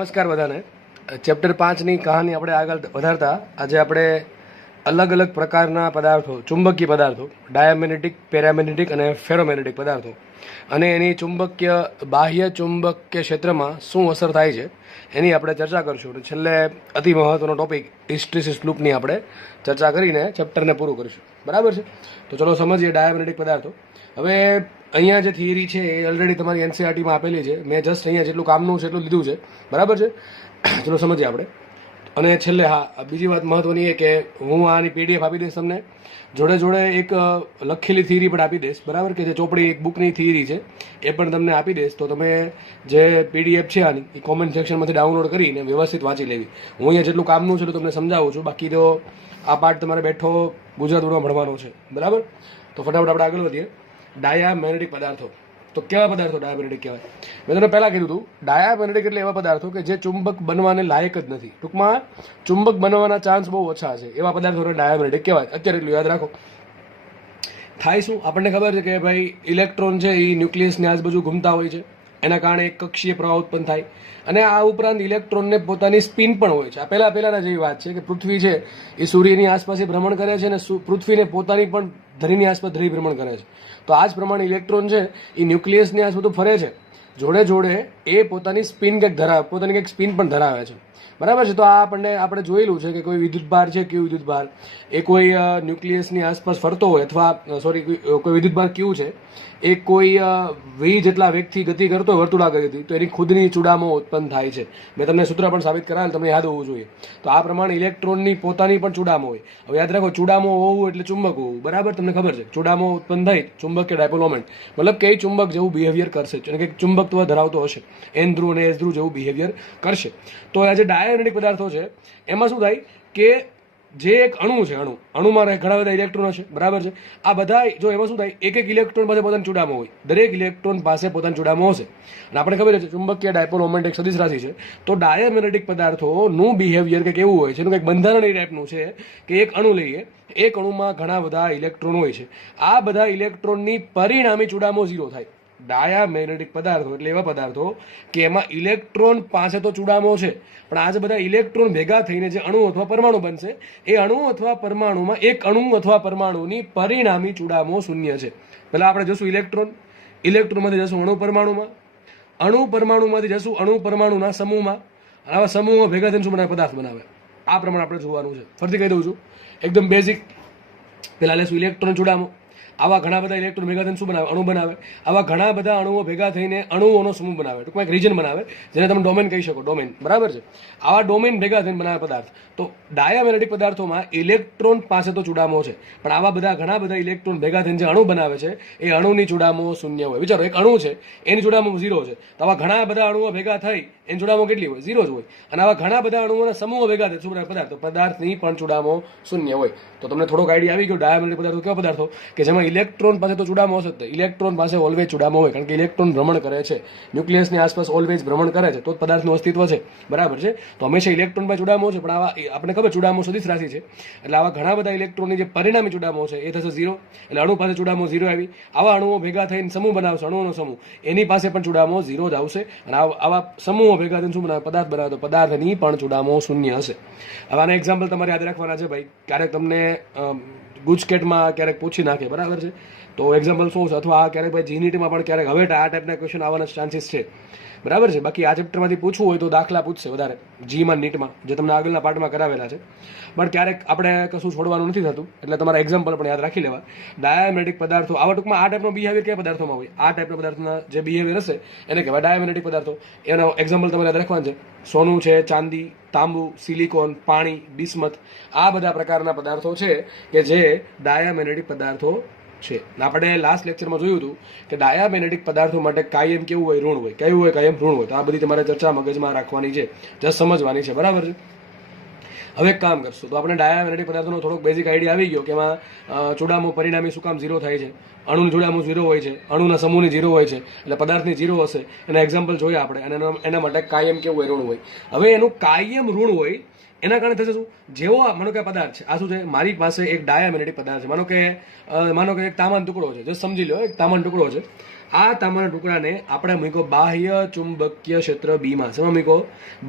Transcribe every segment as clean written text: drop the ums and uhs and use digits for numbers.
નમસ્કાર બધાને. ચેપ્ટર 5ની કહાની આપણે આગળ વધારતા આજે આપણે અલગ અલગ પ્રકારના પદાર્થો, ચુંબકીય પદાર્થો, ડાયામેગ્નેટિક, પેરામેગ્નેટિક અને ફેરોમેગ્નેટિક પદાર્થો અને એની ચુંબકીય બાહ્ય ચુંબકીય ક્ષેત્રમાં શું અસર થાય છે એની આપણે ચર્ચા કરીશું. અને છેલ્લે અતિ મહત્વનો ટોપિક હિસ્ટ્રીસિસ લૂપની આપણે ચર્ચા કરીને ચેપ્ટરને પૂરું કરીશું. બરાબર છે? તો ચલો સમજીએ ડાયામેગ્નેટિક પદાર્થો. હવે અહીંયા જે થિયરી છે એ ઓલરેડી તમારી એનસીઆરટીમાં આપેલી છે. મેં જસ્ટ અહીંયા જેટલું કામનું છે એટલું લીધું છે. બરાબર છે? ચલો સમજીએ આપણે. અને છેલ્લે હા, બીજી વાત મહત્વની એ કે હું આની પીડીએફ આપી દઈશ તમને. જોડે જોડે એક લખેલી થિયરી પણ આપી દઈશ. બરાબર? કે જે ચોપડી એક બુકની થિયરી છે એ પણ તમને આપી દઈશ. તો તમે જે પીડીએફ છે આની એ કોમેન્ટ સેક્શનમાંથી ડાઉનલોડ કરીને વ્યવસ્થિત વાંચી લેવી. હું અહીંયા જેટલું કામનું છે એટલું તમને સમજાવું છું. બાકી તો આ પાર્ટ તમારે બેઠો ગુજરાત બોર્ડમાં ભણવાનો છે. બરાબર? તો ફટાફટ આપણે આગળ વધીએ. ડાયામેગ્નેટિક પદાર્થો. તો કેવા પદાર્થો ડાયામેગ્નેટિક કહેવાય? મેં તમને પહેલાં કીધું હતું, ડાયામેગ્નેટિક એટલે એવા પદાર્થો કે જે ચુંબક બનવાને લાયક જ નથી. ટૂંકમાં ચુંબક બનવાના ચાન્સ બહુ ઓછા છે. એવા પદાર્થોને ડાયામેગ્નેટિક કહેવાય. અત્યારે એટલું યાદ રાખો. થાય શું? આપણને ખબર છે કે ભાઈ ઇલેક્ટ્રોન છે એ ન્યુક્લિયસની આજુબાજુ ઘૂમતા હોય છે. એના કારણે એક કક્ષીય પ્રવાહ ઉત્પન્ન થાય. અને આ ઉપરાંત ઇલેક્ટ્રોનને પોતાની સ્પિન પણ હોય છે. આ પહેલાંના જેવી વાત છે કે પૃથ્વી છે એ સૂર્યની આસપાસ ભ્રમણ કરે છે અને પૃથ્વીને પોતાની પણ ધરીની આસપાસ ધરી ભ્રમણ કરે છે. તો આ જ પ્રમાણે ઇલેક્ટ્રોન છે એ ન્યુક્લિયસની આસપાસ ફરે છે. જોડે જોડે એ પોતાની સ્પિન પોતાની કંઈક સ્પિન પણ ધરાવે છે. બરાબર છે? તો આ આપણે જોયેલું છે કે કોઈ વિદ્યુતભાર છે, ક્યુ વિદ્યુતભાર એ કોઈ ન્યુક્લિયસની આસપાસ ફરતો હોય, અથવા કોઈ વિદ્યુતભાર ક્યુ છે એ કોઈ વી જેટલા વેગથી ગતિ કરતો હોય વર્તુળાકાર ગતિ, તો એની ખુદની ચૂડામો ઉત્પન્ન થાય છે. મેં તમને સૂત્ર પણ સાબિત કરાવેલ, તમને યાદ હોવું જોઈએ. તો આ પ્રમાણે ઇલેક્ટ્રોનની પોતાની પણ ચૂડામો હોય. હવે યાદ રાખો, ચૂડામો હોવું એટલે ચુંબક હોવું. બરાબર? તમને ખબર છે ચૂડામો ઉત્પન્ન થઈ ચુંબક કે ડાયપોલ મોમેન્ટ, મતલબ કે ચુંબક જેવું બિહેવિયર કરશે અને કંઈક ચુંબકત્વ ધરાવતો હશે, એન ધ્રુવ અને એસ ધ્રુવ જેવું બિહેવિયર કરશે. તો આ જે ડાયામેગ્નેટિક પદાર્થો છે એમાં શું થાય કે જે એક અણુ છે, અણુમાં ઘણા બધા ઇલેક્ટ્રોન છે. બરાબર છે? આ બધા જો એમાં શું થાય, એક એક ઇલેક્ટ્રોન પાસે પોતાનો ચૂડામો હોય. દરેક ઇલેક્ટ્રોન પાસે પોતાનો ચૂડામો હશે. અને આપણે ખબર છે ચુંબકીય ડાયપોલ મોમેન્ટ એક સદિશ રાશિ છે. તો ડાયામેગ્નેટિક પદાર્થોનું બિહેવિયર કંઈક એવું હોય છે, એનું કંઈક બંધારણ એ ટાઈપનું છે કે એક અણુ લઈએ, એક અણુમાં ઘણા બધા ઇલેક્ટ્રોન હોય છે. આ બધા ઇલેક્ટ્રોનની પરિણામી ચૂડામો ઝીરો થાય. ડાયામેગ્નેટિક પદાર્થો એટલે એવા પદાર્થો કે એમાં ઇલેક્ટ્રોન પાસે તો ચૂડામો છે, પણ આ જે બધા ઇલેક્ટ્રોન ભેગા થઈને જે અણુ અથવા પરમાણુ બનશે, એ અણુ અથવા પરમાણુમાં એક અણુ અથવા પરમાણુની પરિણામી ચૂડામો શૂન્ય છે. પહેલા આપણે જશું ઇલેક્ટ્રોનમાંથી જશું અણુ પરમાણુમાંથી જશું અણુ પરમાણુના સમૂહમાં. આવા સમૂહો ભેગા થઈને શું બનાવે? પદાર્થ બનાવે. આ પ્રમાણે આપણે જોવાનું છે. ફરીથી કહી દઉં છું, એકદમ બેઝિક. પહેલા લેશું ઇલેક્ટ્રોન ચૂડામો. આવા ઘણા બધા ઇલેક્ટ્રોન ભેગા થઈને શું બનાવે? અણુ બનાવે. આવા ઘણા બધા અણુઓ ભેગા થઈને અણુઓનો સમૂહ બનાવે. ટૂંકમાં એક રીજન બનાવે, જેને તમે ડોમેન કહી શકો. ડોમેન. બરાબર છે? આવા ડોમેન ભેગા થઈને બનાવે પદાર્થ. તો ડાયામેગ્નેટિક પદાર્થોમાં ઇલેક્ટ્રોન પાસે તો ચૂડામો છે, પણ આવા ઘણા બધા ઇલેક્ટ્રોન ભેગા થઈને જે અણુ બનાવે છે એ અણુની ચૂડામો શૂન્ય હોય. વિચારો, એક અણુ છે એની ચૂડામો 0 છે. તો આવા ઘણા બધા અણુઓ ભેગા થઈ એની ચૂડામો કેટલી હોય? 0 જ હોય. અને આવા ઘણા બધા અણુઓના સમૂહો ભેગા થાય શું બનાવે? પદાર્થ. તો પદાર્થની પણ ચૂડામો શૂન્ય હોય. તો તમને થોડોક આઈડિયા આવી ગયો ડાયામેગ્નેટિક પદાર્થો કેવા પદાર્થો કે જેમાં ઇલેક્ટ્રોન પાસે તો ચૂડામો હશે. ઇલેક્ટ્રોન પાસે ઓલવેઝ ચૂડામો હોય, કારણ કે ઇલેક્ટ્રોન ભ્રમણ કરે છે, ન્યુક્લિયસની આસપાસ ઓલવેઝ ભ્રમણ કરે છે, તો પદાર્થનું અસ્તિત્વ છે. બરાબર છે? તો હંમેશા ઇલેક્ટ્રોન પાસે ચૂડામો છે, પણ આવા આપણે ખબર ચૂડામો સદિશ રાશિ છે, એટલે આવા ઘણા બધા ઇલેક્ટ્રોનની જે પરિણામી ચૂડામો છે એ થશે 0. એટલે અણુ પાસે ચૂડામો 0 આવી. આવા અણુઓ ભેગા થઈને સમૂહ બનાવશે, અણુઓનો સમૂહ, એની પાસે પણ ચૂડામો 0 જ આવશે. અને આવા સમૂહો ભેગા થઈને શું બનાવે? પદાર્થ બનાવે. તો પદાર્થની પણ ચૂડામો શૂન્ય હશે. હવે આના એક્ઝામ્પલ તમારે યાદ રાખવાના છે ભાઈ. ક્યારેક તમને ગુજકેટમાં ક્યારેક પૂછી નાખે. બરાબર છે? તો એક્ઝામ્પલ શું છે? અથવા ક્યારેક ભાઈ જીનીટીમાં પણ ક્યારેક હવે આ ટાઈપના ક્વેશ્ચન આવવાના ચાન્સીસ છે. બરાબર છે? બાકી આ ચેપ્ટરમાંથી પૂછવું હોય તો દાખલા પૂછશે વધારે જીમાં, નીટમાં, જે તમને આગળના પાર્ટમાં કરાવેલા છે. પણ ક્યારેક આપણે કશું છોડવાનું નથી થતું, એટલે તમારા એક્ઝામ્પલ પણ યાદ રાખી લેવા. ડાયામેગ્નેટિક પદાર્થો, આવા ટૂંકમાં આ ટાઈપનો બિહેવિયર કયા પદાર્થોમાં હોય? આ ટાઈપના પદાર્થના જે બિહેવિયર હશે એને કહેવાય ડાયામેગ્નેટિક પદાર્થો. એના એક્ઝામ્પલ તમારે યાદ રાખવાનું છે. સોનું છે, ચાંદી, તાંબુ, સિલિકોન, પાણી, બિસ્મથ, આ બધા પ્રકારના પદાર્થો છે કે જે ડાયામેગ્નેટિક પદાર્થો છે. આપણે લાસ્ટ લેક્ચરમાં જોયું હતું કે ડાયામેગ્નેટિક પદાર્થો માટે કાયમ કેવું હોય? ઋણ હોય. કયું હોય? કાયમ ઋણ હોય. તો આ બધી તમારે ચર્ચા મગજમાં રાખવાની છે, જસ્ટ સમજવાની છે. બરાબર છે? હવે એક કામ કરશું તો આપણે ડાયામેગ્નેટિક પદાર્થોનો થોડોક બેઝિક આઈડિયા આવી ગયો કે એમાં ચૂડામો પરિણામી શું કામ 0 થાય છે? અણુનું ચૂડામો 0 હોય છે, અણુના સમૂહની 0 હોય છે, એટલે પદાર્થની 0 હશે. એના એક્ઝામ્પલ જોયા આપણે. અને એના માટે કાયમ કેવું હોય? ઋણ હોય. હવે એનું કાયમ ઋણ હોય એના કારણે થશે શું? જેવો માનો કે પદાર્થ છે, આ શું છે? મારી પાસે એક ડાયામેગ્નેટિક પદાર્થ છે. માનો કે એક તાંબાનો ટુકડો છે. જો સમજી લો, એક તાંબાનો ટુકડો છે. આ તાંબાના ટુકડાને આપણે મૂકો બાહ્ય ચુંબકીય ક્ષેત્ર બીમાં. શેમાં મૂકો?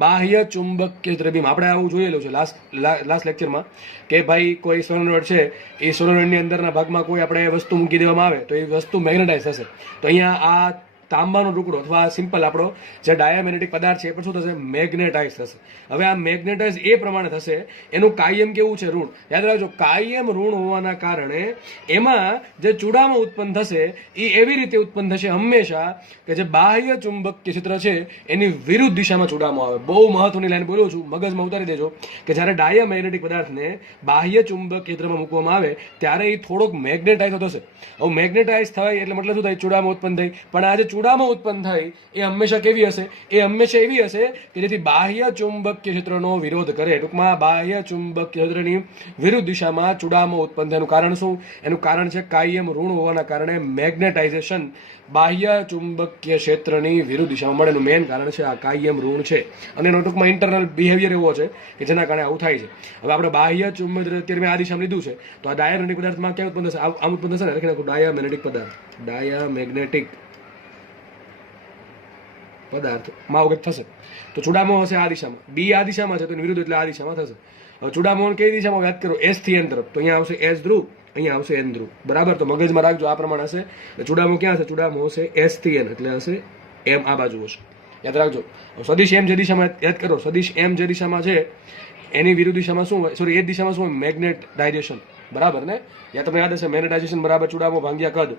બાહ્ય ચુંબકીય ક્ષેત્ર બીમાં. આપણે આવું જોયેલું છે લાસ્ટ લેક્ચરમાં કે ભાઈ કોઈ સોલેનોઇડ છે, એ સોલેનોઇડની અંદરના ભાગમાં કોઈ આપણે વસ્તુ મૂકી દેવામાં આવે તો એ વસ્તુ મેગ્નેટાઇઝ થશે. તો અહીંયા આ તાંબાનો ટુકડો અથવા સિમ્પલ આપણો જે ડાયામેગ્નેટિક પદાર્થ છે એ પણ શું થશે? મેગ્નેટાઇઝ થશે. હવે આ મેગ્નેટાઇઝ એ પ્રમાણે થશે, એનું કાયમ કેવું છે? ઋણ. યાદ રાખજો, કાયમ ઋણ હોવાના કારણે એમાં જે ચૂડામો ઉત્પન્ન થશે એ એવી રીતે ઉત્પન્ન થશે હંમેશા કે જે બાહ્ય ચુંબકીય ક્ષેત્ર છે એની વિરુદ્ધ દિશામાં ચૂડામો આવે. બહુ મહત્વની લાઈન બોલું છું, મગજમાં ઉતારી દેજો કે જ્યારે ડાયામેગ્નેટિક પદાર્થને બાહ્ય ચુંબકીય ક્ષેત્રમાં મૂકવામાં આવે ત્યારે એ થોડોક મેગ્નેટાઇઝ થશે. હવે મેગ્નેટાઇઝ થાય એટલે મતલબ શું થાય? ચૂડામો ઉત્પન્ન થાય. પણ આજે ચૂડામો ઉત્પન્ન થાય એ હંમેશા કેવી હશે? એ હંમેશા એવી હશે કે જેથી બાહ્ય ચુંબકીય ક્ષેત્રનો વિરોધ કરે. ટૂંકમાં બાહ્ય ચુંબકીય ક્ષેત્રની વિરુદ્ધ દિશામાં ચૂડામો ઉત્પન્ન થાય. એનું કારણ શું? એનું કારણ છે કાયમ ઋણ હોવાના કારણે મેગ્નેટાઇઝેશન બાહ્ય ચુંબકીય ક્ષેત્રની વિરુદ્ધ દિશામાં મળે. એનું મેઇન કારણ છે આ કાયમ ઋણ છે. અને એનો ટૂંકમાં ઇન્ટરનલ બિહેવિયર એવો છે કે જેના કારણે આવું થાય છે. હવે આપણે બાહ્ય ચુંબક અત્યારે મેં આ દિશામાં લીધું છે, તો આ ડાયામેગ્નેટિક પદાર્થમાં ક્યાં ઉત્પન્ન થશે? આમ ઉત્પન્ન થશે ને. લખી નાખું ડાયામેગ્નેટિક પદાર્થ. ડાયામેગ્નેટિક પદાર્થ માં કંઈક થશે તો ચૂડામો હશે આ દિશામાં. બી આ દિશામાં છે તો એની વિરુદ્ધ એટલે આ દિશામાં થશે. હવે ચૂડામો કઈ દિશામાં? યાદ કરો, એસ થી એન તરફ. તો અહીંયા આવશે એસ ધ્રુવ, અહીંયા આવશે એન ધ્રુવ. બરાબર? તો મગજમાં રાખજો આ પ્રમાણે હશે. ચૂડામો ક્યાં હશે? ચૂડામો હશે એસ થી એન, એટલે હશે એમ આ બાજુ હશે. યાદ રાખજો. સદિશ એમ જે દિશામાં, યાદ કરો, સદિશ એમ જે દિશામાં છે એની વિરુદ્ધ દિશામાં શું હોય? સોરી, એ દિશામાં શું હોય? મેગ્નેટાઇઝેશન. બરાબર ને? યા તમને યાદ હશે મેગ્નેટાઇઝેશન બરાબર ચૂડામો ભાંગ્યા કદ.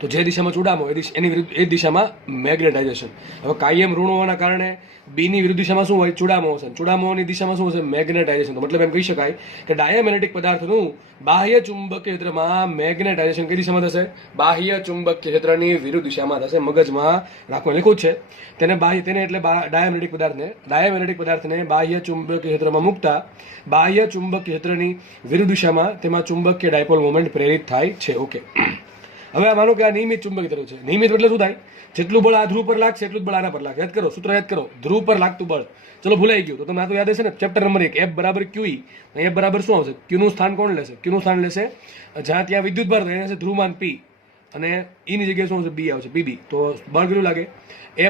તો જે દિશામાં ચૂડામો એની વિરુદ્ધ એ દિશામાં મેગ્નેટાઇઝેશન. હવે કાયમ ઋણ હોવાના કારણે બીની વિરુદ્ધ દિશામાં શું હોય? ચૂડામો હશે. ચૂડામોની દિશામાં શું હશે? મેગ્નેટાઇઝેશન. તો મતલબ એમ કહી શકાય કે ડાયામેગ્નેટિક પદાર્થનું બાહ્ય ચુંબકીય ક્ષેત્રમાં મેગ્નેટાઇઝેશન કઈ દિશામાં થશે? બાહ્ય ચુંબકીય ક્ષેત્રની વિરુદ્ધ દિશામાં થશે. મગજમાં રાખવું લખ્યું જ છે તેને. તેને એટલે ડાયામેગ્નેટિક પદાર્થને બાહ્ય ચુંબકીય ક્ષેત્રમાં મૂકતા બાહ્ય ચુંબકીય ક્ષેત્રની વિરુદ્ધ દિશામાં તેમાં ચુંબકીય ડાયપોલ મોમેન્ટ પ્રેરિત થાય છે. ઓકે, હવે આ માનો કે આ નિયમિત ચુંબકીય તરફ છે. નિયમિત એટલે શું થાય? જેટલું બળ આ ધ્રુવ પર લાગશે એટલું જ બળ આના પર લાગશે. યાદ કરો, સૂત્ર યાદ કરો, ધ્રુવ પર લાગતું બળ. ચલો ભૂલાઈ ગયું તો તમને આ તો યાદ હશે ને, ચેપ્ટર નંબર 1, F બરાબર QE. F બરાબર શું આવશે? Q નું સ્થાન કોણ લેશે? Q નું સ્થાન લેશે જ્યાં ત્યાં વિદ્યુત ભાર થાય એને ધ્રુવમાન P, અને E ની જગ્યાએ શું આવશે? B આવશે, PB. તો બળ કેટલું લાગે?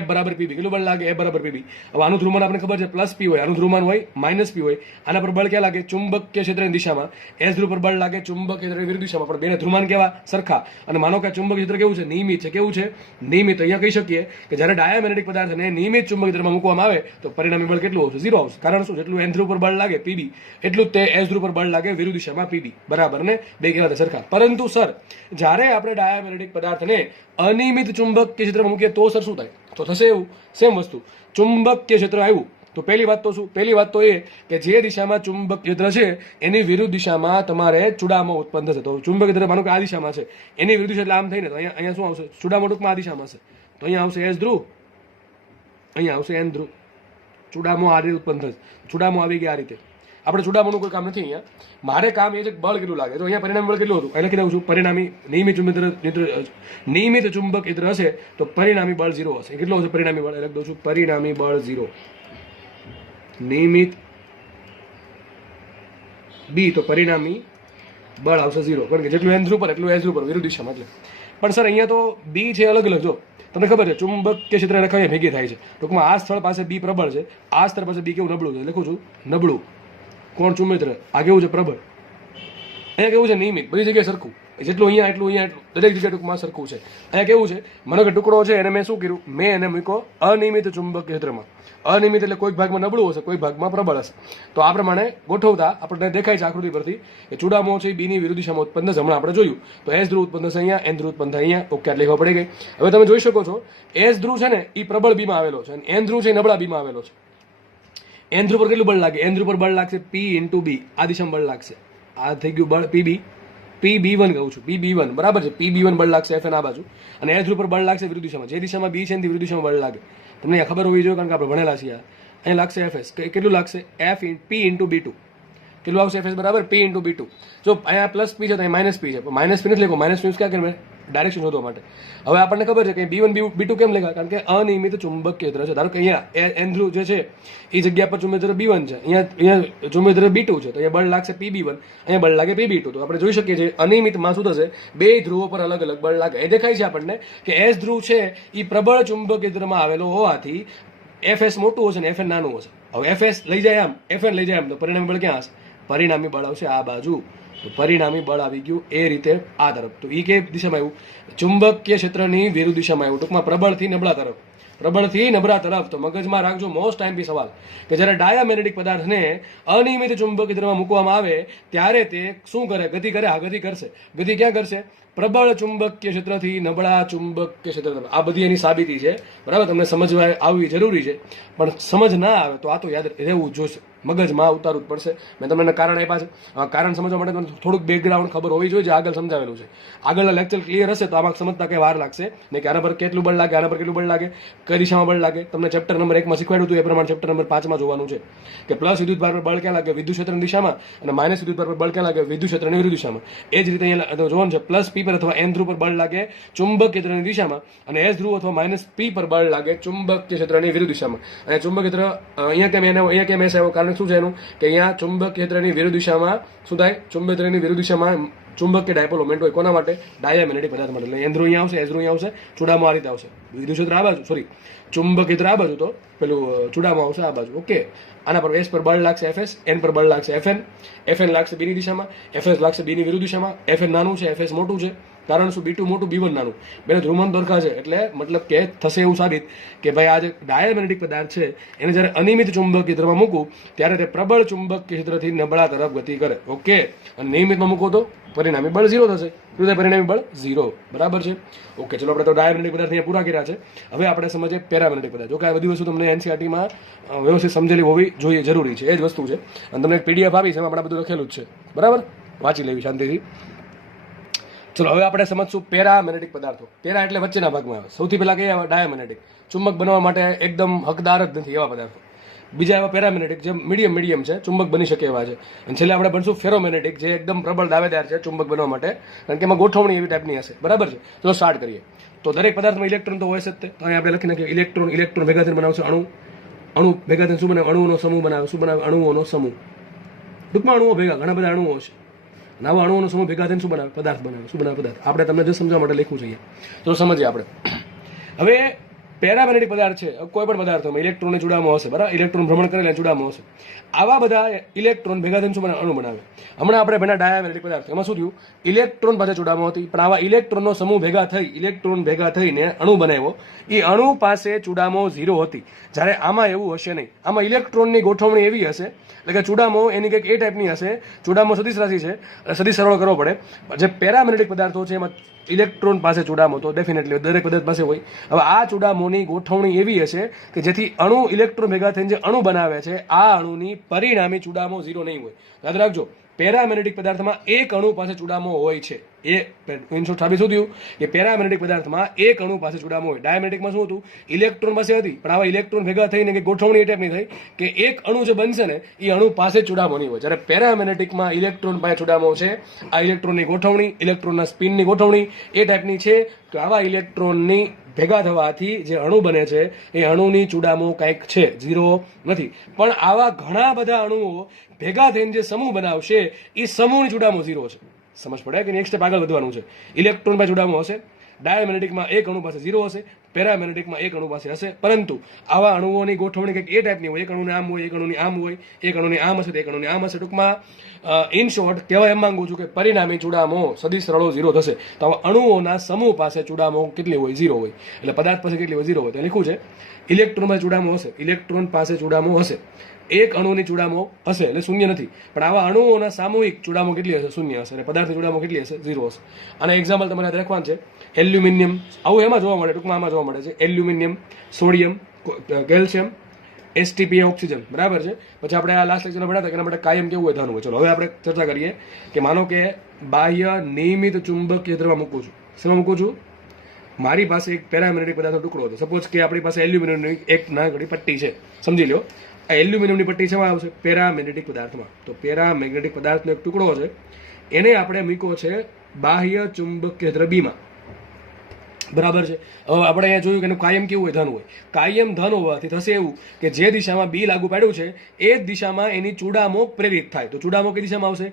F બરાબર PB. કેટલું બળ લાગે? F બરાબર PB. હવે આનું ધ્રુવમાન આપણે ખબર છે પ્લસ P હોય, આનું ધ્રુવમાન હોય માઇનસ P હોય. આના પર બળ ક્યાં લાગે? ચુંબકીય ક્ષેત્રની દિશામાં. S ધ્રુવ પર બળ લાગે ચુંબકીય ક્ષેત્રની વિરુદ્ધ દિશામાં. પણ બેને ધ્રુવમાન કેવા? સરખા. અને માનો કે ચુંબકીય ક્ષેત્ર કેવું છે? નિયમિત છે. કેવું છે? નિયમિત. અહીંયા કહી શકીએ કે જ્યારે ડાયામેગ્નેટિક પદાર્થને નિયમિત ચુંબકીય ક્ષેત્રમાં મૂકવામાં આવે તો પરિણામી બળ કેટલું આવશે? 0 આવશે. કારણ શું? જેટલું N ધ્રુવ પર બળ લાગે PB એટલું જ તે S ધ્રુવ પર બળ લાગે વિરુદ્ધ દિશામાં PB. બરાબર ને? બે કેવા સરખા. પરંતુ સર જ્યારે આપણે ડાયામેગ્નેટિક પદાર્થને અનિયમિત ચુંબકીય ક્ષેત્રમાં મૂકીએ તો સર શું થાય? તો થશે એવું સેમ વસ્તુ. ચુંબકીય ક્ષેત્ર આવ્યું તો પહેલી વાત તો શું? પહેલી વાત તો એ કે જે દિશામાં ચુંબકીય ક્ષેત્ર છે એની વિરુદ્ધ દિશામાં તમારે ચૂડામો ઉત્પન્ન થશે. તો ચુંબકીય ક્ષેત્ર માનો કે આ દિશામાં છે, એની વિરુદ્ધ દિશા એટલે આમ થઈને તો અહીંયા શું આવશે? ચૂડામો ટૂંકમાં આ દિશામાં હશે. તો અહીંયા આવશે S ધ્રુવ, અહીંયા આવશે N ધ્રુવ. ચૂડામો આ રીતે ઉત્પન્ન થશે. ચૂડામો આવી ગયા આ રીતે. આપણે ચૂડામોનું કોઈ કામ નથી અહીંયા. મારે કામ એ છે બળ કેટલું લાગે. તો અહીંયા પરિણામી બળ કેટલું હતું? અહીં લખી દઉં છું. પરિણામી નિયમિત ચુંબક ક્ષેત્ર હશે તો પરિણામી બળ 0 હશે. કેટલું હશે પરિણામી બળ? લખી દઉં છું. પરિણામી બળ 0. નિયમિત B તો પરિણામી બળ આવશે 0. કારણ કે જેટલું N ધ્રુવ પર એટલું S ધ્રુવ પર વિરુદ્ધ દિશામાં. એટલે પણ સર અહીંયા તો B છે અલગ અલગ. જો તમને ખબર છે ચુંબકીય ક્ષેત્ર રેખા ભેગી થાય છે. ટૂંકમાં આ સ્થળ પાસે B પ્રબળ છે, આ સ્થળ પાસે B કેવું? નબળું છે. લખું છું નબળું. કોણ? ચુંબકીય. આ કેવું છે? પ્રબળ. અહીંયા કેવું છે? નિયમિત. બધી જગ્યાએ સરખું. જેટલું અહીંયા એટલું દરેક જગ્યાએ ટૂંકમાં સરખું છે. અહીંયા કેવું છે? મને કે ટુકડો છે એને મેં શું કર્યું? મેં એને મૂક્યો અનિયમિત ચુંબકીય ક્ષેત્રમાં. અનિયમિત એટલે કોઈક ભાગમાં નબળું હશે, કોઈ ભાગમાં પ્રબળ હશે. તો આ પ્રમાણે ગોઠવતા આપણને દેખાય છે આકૃતિ પરથી કે ચૂડામો છે B ની વિરુદ્ધ દિશામાં ઉત્પન્ન થશે. હમણાં આપણે જોયું તો S ધ્રુવ ઉત્પન્ન થશે અહીંયા, N ધ્રુવ ઉત્પન્ન થાય અહીંયા. ઓકે, એટલે ખબર પડી ગઈ. હવે તમે જોઈ શકો છો S ધ્રુવ છે ને એ પ્રબળ બીમાં આવેલો છે અને N ધ્રુવ છે એ નબળા બીમાં આવેલો છે. N ધ્રુવ પર કેટલું બળ લાગે? N ધ્રુવ પર બળ લાગશે P × B. આ દિશામાં બળ લાગશે. આ થઈ ગયું બળ PB. PB1 કહું છું. PB1 બરાબર છે. PB1 બળ લાગશે FN આ બાજુ, અને S ધ્રુવ પર બળ લાગશે વિરુદ્ધ દિશામાં. જે દિશામાં B છે એની વિરુદ્ધ દિશામાં બળ લાગે. તમને ખબર હોવી જોઈએ કારણ કે આપણે ભણેલા છીએ. અહીંયા લાગશે FS. કેટલું લાગશે? P × B2. કેટલું આવશે FS બરાબર? P × B2. જો અહીંયા પ્લસ P છે તો અહીંયા માઇનસ P છે. માઇનસ P નથી લખો. માઇનસ P ક્યાં કરે? ડાયરેક્શન શોધવા માટે. હવે આપણને ખબર છે કે B1 B2 કેમ લખ્યા? કારણ કે અનિયમિત ચુંબકીય ક્ષેત્ર છે. ધારો કે અહીંયા એન ધ્રુવ જે છે એ જગ્યા પર ચુંબકીય ક્ષેત્ર B1 છે, અહીંયા ચુંબકીય ક્ષેત્ર B2 છે, તો અહીંયા બળ લાગશે PB1, અહીંયા બળ લાગે PB2. તો આપણે જોઈ શકીએ છીએ અનિયમિતમાં શું થશે, બે ધ્રુવો પર અલગ અલગ બળ લાગે. એ દેખાય છે આપણને કે એસ ધ્રુવ છે એ પ્રબળ ચુંબકીય ક્ષેત્રમાં આવેલો હોવાથી FS મોટું હશે ને FN નાનું હશે. હવે FS લઈ જાય આમ, FN લઈ જાય આમ, તો પરિણામી બળ ક્યાં હશે? પરિણામી બળ આવશે આ બાજુ. તો પરિણામી બળ આવી ગયું એ રીતે આ તરફ. તો એ કઈ દિશામાં આવ્યું? ચુંબકીય ક્ષેત્રની વિરુદ્ધ દિશામાં આવ્યું. ટૂંકમાં પ્રબળથી નબળા તરફ, પ્રબળથી નબળા તરફ. તો મગજમાં રાખજો મોસ્ટ ટાઈમ બી સવાલ કે જ્યારે ડાયામેગ્નેટિક પદાર્થને અનિયમિત ચુંબકીય ક્ષેત્રમાં મૂકવામાં આવે ત્યારે તે શું કરે? ગતિ કરે. હા, ગતિ કરશે. ગતિ ક્યાં કરશે? પ્રબળ ચુંબકીય ક્ષેત્રથી નબળા ચુંબકીય ક્ષેત્ર તરફ. આ બધી એની સાબિતી છે, બરાબર? તમને સમજવા આવવી જરૂરી છે, પણ સમજ ના આવે તો આ તો યાદ રહેવું જોશે, મગજમાં ઉતારવું જ પડશે. મેં તમને કારણ આપ્યા છે. કારણ સમજવા માટે તમને થોડુંક બેકગ્રાઉન્ડ ખબર હોવી જોઈએ, જે આગળ સમજાવેલું છે. આગળના લેક્ચર ક્લિયર હશે તો આમાં સમજતા કંઈ વાર લાગશે નહીં કે આના પર કેટલું બળ લાગે, આના પર કેટલું બળ લાગે, કઈ દિશામાં બળ લાગે. તમને ચેપ્ટર નંબર 1 માં શીખવાડ્યું હતું એ પ્રમાણે ચેપ્ટર નંબર 5 માં જોવાનું છે કે પ્લસ વિદ્યુતભાર પર બળ ક્યાં લાગે? વિદ્યુત ક્ષેત્રની દિશામાં. અને માઇનસ વિદ્યુતભાર પર બળ ક્યાં લાગે? વિદ્યુત ક્ષેત્રની વિરુદ્ધ દિશામાં. એ જ રીતે અહીંયા જોવાનું છે, પ્લસ P પર અથવા N ધ્રુવ પર બળ લાગે ચુંબકીય ક્ષેત્રની દિશામાં, અને S ધ્રુવ અથવા માઇનસ P પર બળ લાગે ચુંબકીય ક્ષેત્રની વિરુદ્ધ દિશામાં. અને ચુંબકીય ક્ષેત્ર અહીંયા કેમ એસ આવ્યો? કારણ શું છે એનું કે અહીંયા ચુંબકીય ક્ષેત્રની વિરુદ્ધ દિશામાં શું થાય? ચુંબકીય ક્ષેત્રની વિરુદ્ધ દિશામાં ચુંબકીય ડાયપોલ મોમેન્ટ હોય. કોના માટે? ડાયામેગ્નેટિક પદાર્થ માટે. એટલે N ધ્રુવ અહીંયા આવશે, S ધ્રુવ અહીંયા આવશે, ચૂડામાં આ રીતે આવશે. વિદ્યુત ક્ષેત્ર આ બાજુ, સોરી ચુંબકીય ક્ષેત્ર આ બાજુ, તો પેલું ચૂડામાં આવશે આ બાજુ. ઓકે, આના પર S પર બળ લાગશે FS, N પર બળ લાગશે FN, FN લાગશે B ની દિશામાં, FS લાગશે B ની વિરુદ્ધ દિશામાં. FN નાનું છે, FS મોટું છે. કારણ શું? B2 મોટું, B1 નાનું. બેને ધ્રુવમાન દરખા છે. એટલે મતલબ કે થશે એવું સાબિત કે ભાઈ આ જે ડાયામેગ્નેટિક પદાર્થ છે એને જ્યારે અનિયમિત ચુંબકીય ક્ષેત્રમાં મૂકું ત્યારે તે પ્રબળ ચુંબકીય ક્ષેત્રથી નબળા તરફ ગતિ કરે. ઓકે, અને નિયમિતમાં મૂકો તો પરિણામી બળ 0 થશે. શું થાય? પરિણામી બળ 0. બરાબર છે? ઓકે, ચલો આપણે તો ડાયામેગ્નેટિક પદાર્થ અહીંયા પૂરા કર્યા છે. હવે આપણે સમજીએ પેરામેગ્નેટિક પદાર્થ. જો કે આ બધી વસ્તુ તમને NCERTમાં વ્યવસ્થિત સમજેલી હોવી જોઈએ, જરૂરી છે. એ જ વસ્તુ છે. અને તમને એક PDF આપી છે, એમાં આપણે બધું લખેલું જ છે. બરાબર? વાંચી લેવી શાંતિથી. ચલો હવે આપણે સમજશું પેરામેગ્નેટિક પદાર્થો. પેરા એટલે વચ્ચેના ભાગમાં આવે. સૌથી પહેલા કઈ આવે? ડાયામેગ્નેટિક. ચુંબક બનવા માટે એકદમ હકદાર જ નથી એવા પદાર્થો. બીજા એવા પેરામેગ્નેટિક જે મીડિયમ છે, ચુંબક બની શકે એવા છે. અને છેલ્લે આપણે ભણશું ફેરોમેગ્નેટિક, જે એકદમ પ્રબળ દાવેદાર છે ચુંબક બનવા માટે, કારણ કે એમાં ગોઠવણી એવી ટાઈપની હશે. બરાબર છે? ચલો સ્ટાર્ટ કરીએ. તો દરેક પદાર્થમાં ઇલેક્ટ્રોન તો હોય જ તે. તો અહીં આપણે લખી નાખીએ ઇલેક્ટ્રોન ભેગા થઈને બનાવશે અણુ ભેગા થઈને શું બનાવે? અણુઓનો સમૂહ બનાવે. શું બનાવે? અણુઓનો સમૂહ. ટૂંકમાં અણુઓ ભેગા, ઘણા બધા અણુઓ છે. નવા અણુઓનો સમૂહ ભેગા થઈને શું બનાવે? પદાર્થ બનાવે. શું બનાવે? પદાર્થ. આપણે તમને જો સમજવા માટે લખ્યું છે. તો સમજીએ આપણે. હવે પેરામેગ્નેટિક પદાર્થ છે, કોઈ પણ પદાર્થોમાં ઇલેક્ટ્રોનને ચૂડામાં હશે. બરાબર? ઇલેક્ટ્રોન ભ્રમણ કરેલા ચૂડામાં હશે. આવા બધા ઇલેક્ટ્રોન ભેગા થઈને શું બનાવે? અણુ બનાવે. હમણાં આપણે ભણ્યા ડાયામેગ્નેટિક પદાર્થ, એમાં શું થયું? ઇલેક્ટ્રોન પાસે ચૂડામાં હતી, પણ આવા ઇલેક્ટ્રોનનો સમૂહ ઇલેક્ટ્રોન ભેગા થઈને અણુ બનાવ્યો. એ અણુ પાસે ચૂડામો 0 હતી. જ્યારે આમાં એવું હશે નહીં. આમાં ઇલેક્ટ્રોનની ગોઠવણી એવી હશે, એટલે કે ચૂડામો એની કંઈક એ ટાઈપની હશે. ચૂડામો સદિશ રાશિ છે, સદિશ સરળ કરવો પડે. જે પેરામેગ્નેટિક પદાર્થો છે એમાં ઇલેક્ટ્રોન પાસે ચૂડામો તો ડેફિનેટલી દરેક પદાર્થ પાસે હોય. હવે આ ચૂડામોની ગોઠવણી એવી હશે કે જેથી અણુ ઇલેક્ટ્રોન ભેગા થઈને જે અણુ બનાવે છે આ અણુની પરિણામી ચૂડામો 0 નહીં હોય. યાદ રાખજો, પેરામેગ્નેટિક પદાર્થમાં એક અણુ પાસે ચૂડામો હોય છે. એ ઇનશોર્ટ સાબિત શું થયું કે પેરામેગ્નેટિક પદાર્થમાં એક અણુ પાસે ચૂડામો હોય. ડાયામેગ્નેટિકમાં શું હતું? ઇલેક્ટ્રોન પાસે હતી, પણ આવા ઇલેક્ટ્રોન ભેગા થઈને કે ગોઠવણી એ ટાઈપની થઈ કે એક અણુ જે બનશે ને એ અણુ પાસે ચૂડામો નહીં હોય. જ્યારે પેરામેગ્નેટિકમાં ઇલેક્ટ્રોન પાસે ચૂડામો છે. આ ઇલેક્ટ્રોનની ગોઠવણી, ઇલેક્ટ્રોનના સ્પિનની ગોઠવણી એ ટાઈપની છે કે આવા ઇલેક્ટ્રોનની ભેગા થવાથી જે અણુ બને છે એ અણુની ચૂડામો કંઈક છે, 0 નથી. પણ આવા ઘણા બધા અણુઓ ભેગા થઈને જે સમૂહ બનાવશે એ સમૂહની ચૂડામો 0 છે. સમજ પડે કે નેક્સ્ટ સ્ટેપ આગળ વધવાનું છે. ઇલેક્ટ્રોન પાસે ચૂડામો હશે, ડાયામેગ્નેટિકમાં એક અણુ પાસે 0 હશે, પેરામેગ્નેટિકમાં એક અણુ પાસે હશે. પરંતુ આવા અણુઓની ગોઠવણી કંઈક એ ટાઈપની હોય, એક અણુને આમ હોય, એક અણુની આમ હોય, એક અણુની આમ હશે, એક અણુની આમ હશે. ટૂંકમાં ઇન શોર્ટ કહેવા એમ માંગુ છું કે પરિણામી ચૂડામો સદિશ સરળો 0 થશે. તો આવા અણુઓના સમૂહ પાસે ચૂડામો કેટલી હોય? 0 હોય. એટલે પદાર્થ પાસે કેટલી હોય? 0 હોય. તો લખ્યું છે ઇલેક્ટ્રોન પાસે ચૂડામો હશે, ઇલેક્ટ્રોન પાસે ચૂડામો હશે, એક અણુની ચૂડામો હશે, એટલે શૂન્ય નથી. પણ આવા અણુઓના સામૂહિક ચૂડામો કેટલી હશે? શૂન્ય હશે. અને પદાર્થની ચૂડામો કેટલી હશે? 0 હશે. અને એક્ઝામ્પલ તમારે યાદ રાખવાનું છે. એલ્યુમિનિયમ, આવું એમાં જોવા મળે, ટૂંકમાં આમાં જોવા મળે છે. Aluminium, sodium, calcium, STPA oxygen. બરાબર છે? પછી આપણે આ લાસ્ટ લેક્ચરમાં ભણ્યા હતા કે એના માટે કાયમ કેવું હોય ધાનું હોય. ચલો હવે આપણે ચર્ચા કરીએ કે માનો કે બાહ્ય નિયમિત ચુંબકીય ક્ષેત્રમાં મૂકું છું. શેમાં મૂકું છું? મારી પાસે એક પેરામેગ્નેટિક પદાર્થનો ટુકડો હતો. સપોઝ કે આપણી પાસે એલ્યુમિનિયમની એક નાનકડી પટ્ટી છે, સમજી લો. આ એલ્યુમિનિયમની પટ્ટી શેમાં આવશે? પેરામેગ્નેટિક પદાર્થમાં. તો પેરામેગ્નેટિક પદાર્થનો એક ટુકડો છે, એને આપણે મૂક્યો છે બાહ્ય ચુંબકીય ક્ષેત્ર બીમાં. બરાબર છે. હવે આપણે અહીંયા જોયું કે એનું કાયમ કેવું હોય, ધન હોય. કાયમ ધન હોવાથી થશે એવું કે જે દિશામાં બી લાગુ પાડ્યું છે એ જ દિશામાં એની ચૂડામો પ્રેરિત થાય. તો ચૂડામો કઈ દિશામાં આવશે?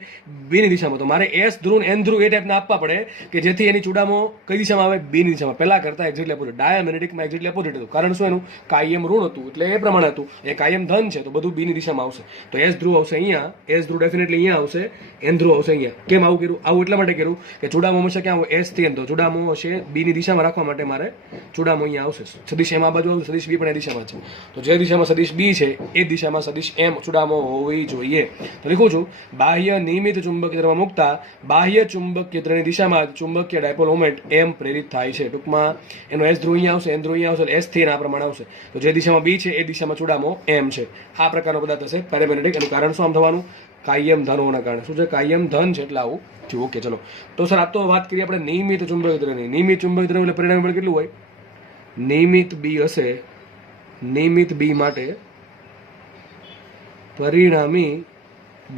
બીની દિશામાં. તો મારે એસ ધ્રુવ એન ધ્રુવ એ ટાઈપના આપવા પડે કે જેથી એની ચૂડામો કઈ દિશામાં આવે? બીની દિશામાં. પહેલા કરતા એક્ઝેક્ટલી અપોઝિટ. ડાયામેગ્નેટિકમાં એક્ઝેક્ટલી અપોઝિટ હતું. કારણ શું એનું? કાયમ ઋણ હતું એટલે એ પ્રમાણે હતું. એ કાયમ ધન છે તો બધું બીની દિશામાં આવશે. તો એસ ધ્રુવ આવશે અહીંયા, એસ ધ્રુવ ડેફિનેટલી અહીંયા આવશે, એન ધ્રુવ આવશે અહીંયા. કેમ આવું કર્યું? આવું એટલા માટે કર્યું કે ચૂડામો હંમેશા ક્યાં હોય? એસ થી એન. તો ચૂડામો હશે બીની દિશામાં રાખવા માટે મારે ચૂડામો અહીંયા આવશે. સદિશ એમ આ બાજુ આવશે, સદિશ બી પણ એ દિશામાં છે. તો જે દિશામાં સદિશ બી છે એ દિશામાં સદિશ એમ ચૂડામો હોવી જોઈએ. તો લખું છું, બાહ્ય નિયમિત ચુંબકીય ક્ષેત્રમાં મૂકતા બાહ્ય ચુંબકીય ક્ષેત્રની દિશામાં ચુંબકીય ડાયપોલ મોમેન્ટ એમ પ્રેરિત થાય છે. ટૂંકમાં એનો એસ ધ્રુવ અહીંયા આવશે, એન ધ્રુવ અહીંયા આવશે, એસ થી આ પ્રમાણે આવશે. તો જે દિશામાં બી છે એ દિશામાં ચૂડામો એમ છે. આ પ્રકારનો પદાર્થ હશે પેરામેગ્નેટિક. એનું કારણ શું આમ થવાનું? કાયમ ધન હોવાના કારણે. શું છે? કાયમ ધન છે એટલે આવું થયું. ઓકે, ચલો. તો સર આ તો વાત કરીએ આપણે નિયમિત ચુંબકીય ક્ષેત્રની. નિયમિત ચુંબકીય ક્ષેત્ર એટલે પરિણામી બળ કેટલું હોય? નિયમિત બી હશે, નિયમિત બી માટે પરિણામી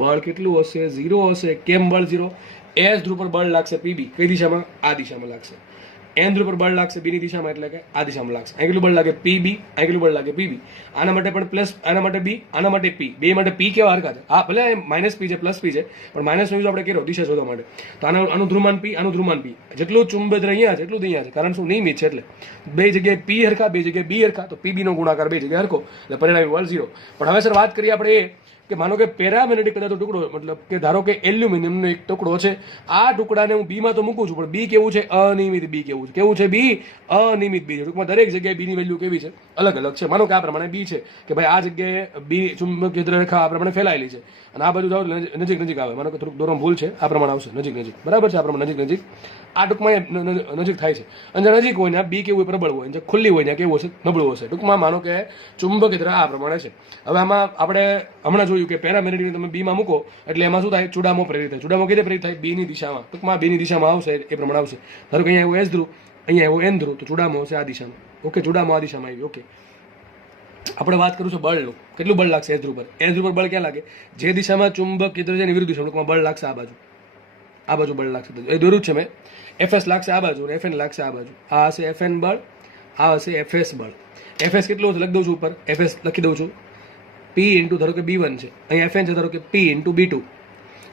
બળ કેટલું હશે? 0 હશે. કેમ બળ 0? એસ ધ્રુવ પર બળ લાગશે પીબી. કઈ દિશામાં? આ દિશામાં લાગશે. એન ધ્રુવ પર બળ લાગશે બીની દિશામાં એટલે કે આ દિશામાં લાગશે. અહીં કેટલું બળ લાગે? પીબી. અહીં કેટલું બળ લાગે? પીબી. આના માટે પણ પ્લસ, આના માટે બી, આના માટે પી. બે માટે પી કેવા હરખા છે? હા, ભલે માઇનસ પી છે, પ્લસ પી છે, પણ માઇનસ નો યુઝ આપણે કર્યો દિશા શોધવા માટે. તો આનું ધ્રુવમાન પી, આનું ધ્રુવમાન પી. જેટલું ચુંબક અહીંયા છે એટલું અહીંયા છે. કારણ શું? નિયમિત છે એટલે. બે જગ્યાએ પી હરખા, બે જગ્યાએ બી હરખા. તો પીબી નો ગુણાકાર બે જગ્યાએ હરખો એટલે પરિણામી બળ 0. પણ હવે સર વાત કરીએ આપણે એ કે માનો કે પેરામેગ્નેટિક પદાર્થનો ટુકડો, મતલબ કે ધારો કે એલ્યુમિનિયમનો એક ટુકડો છે. આ ટુકડાને હું બીમાં તો મૂકું છું, પણ બી કેવું છે? અનિયમિત બી કેવું છે? કેવું છે? બી અનિયમિત બી છે. ટૂંકમાં દરેક જગ્યાએ બીની વેલ્યુ કેવી છે? અલગ અલગ છે. માનો કે આ પ્રમાણે બી છે કે ભાઈ આ જગ્યાએ બી ચુંબકીય રેખા આ પ્રમાણે ફેલાયેલી છે અને આ બાજુ જાઓ નજીક નજીક આવે. માનો કે થોડુંક દોરો ભૂલ છે, આ પ્રમાણે આવશે નજીક નજીક. બરાબર છે? આ પ્રમાણે નજીક નજીક આ ટૂંકમાં નજીક થાય છે. અને જે નજીક હોય ને બી કેવું હોય? પ્રબળ હોય. જે ખુલ્લી હોય ને કેવું હશે? નબળું હશે. ટૂંકમાં માનો કે ચુંબકીય આ પ્રમાણે છે. હવે આમાં આપણે હમણાં જોયું કે પેરામેગ્નેટિક તમે બીમાં મૂકો એટલે એમાં શું થાય? ચૂડામો પ્રેરિત થાય. ચૂડામો કેવી પ્રેરિત થાય? બીની દિશામાં. ટૂંકમાં બીની દિશામાં આવશે એ પ્રમાણે આવશે. ધારો કે અહીંયા એવું એસ ધ્રુવ, અહીંયા એવું એન ધ્રુવ, તો ચૂડામો હશે આ દિશામાં. ઓકે, ચૂડામો આ દિશામાં આવી. ઓકે, આપણે વાત કરું છું બળનું. કેટલું બળ લાગશે એસ ધ્રુવ પર? એસ ધ્રુવ પર બળ ક્યાં લાગે? જે દિશામાં ચુંબક ક્ષેત્ર છે એની વિરુદ્ધ દિશામાં ટૂંકમાં બળ લાગશે આ બાજુ. આ બાજુ બળ લાગશે. એ દોર્યું છે મેં. એફએસ લાગશે આ બાજુ અને એફએન લાગશે આ બાજુ. આ હશે એફએન બળ, આ હશે એફએસ બળ. એફએસ કેટલું હશે? લખી દઉં છું ઉપર. એફએસ લખી દઉં છું, પી ઇન્ટુ ધારો કે બી1 છે. અહીંયા એફએન છે ધારો કે પી ઇન્ટુ બી2.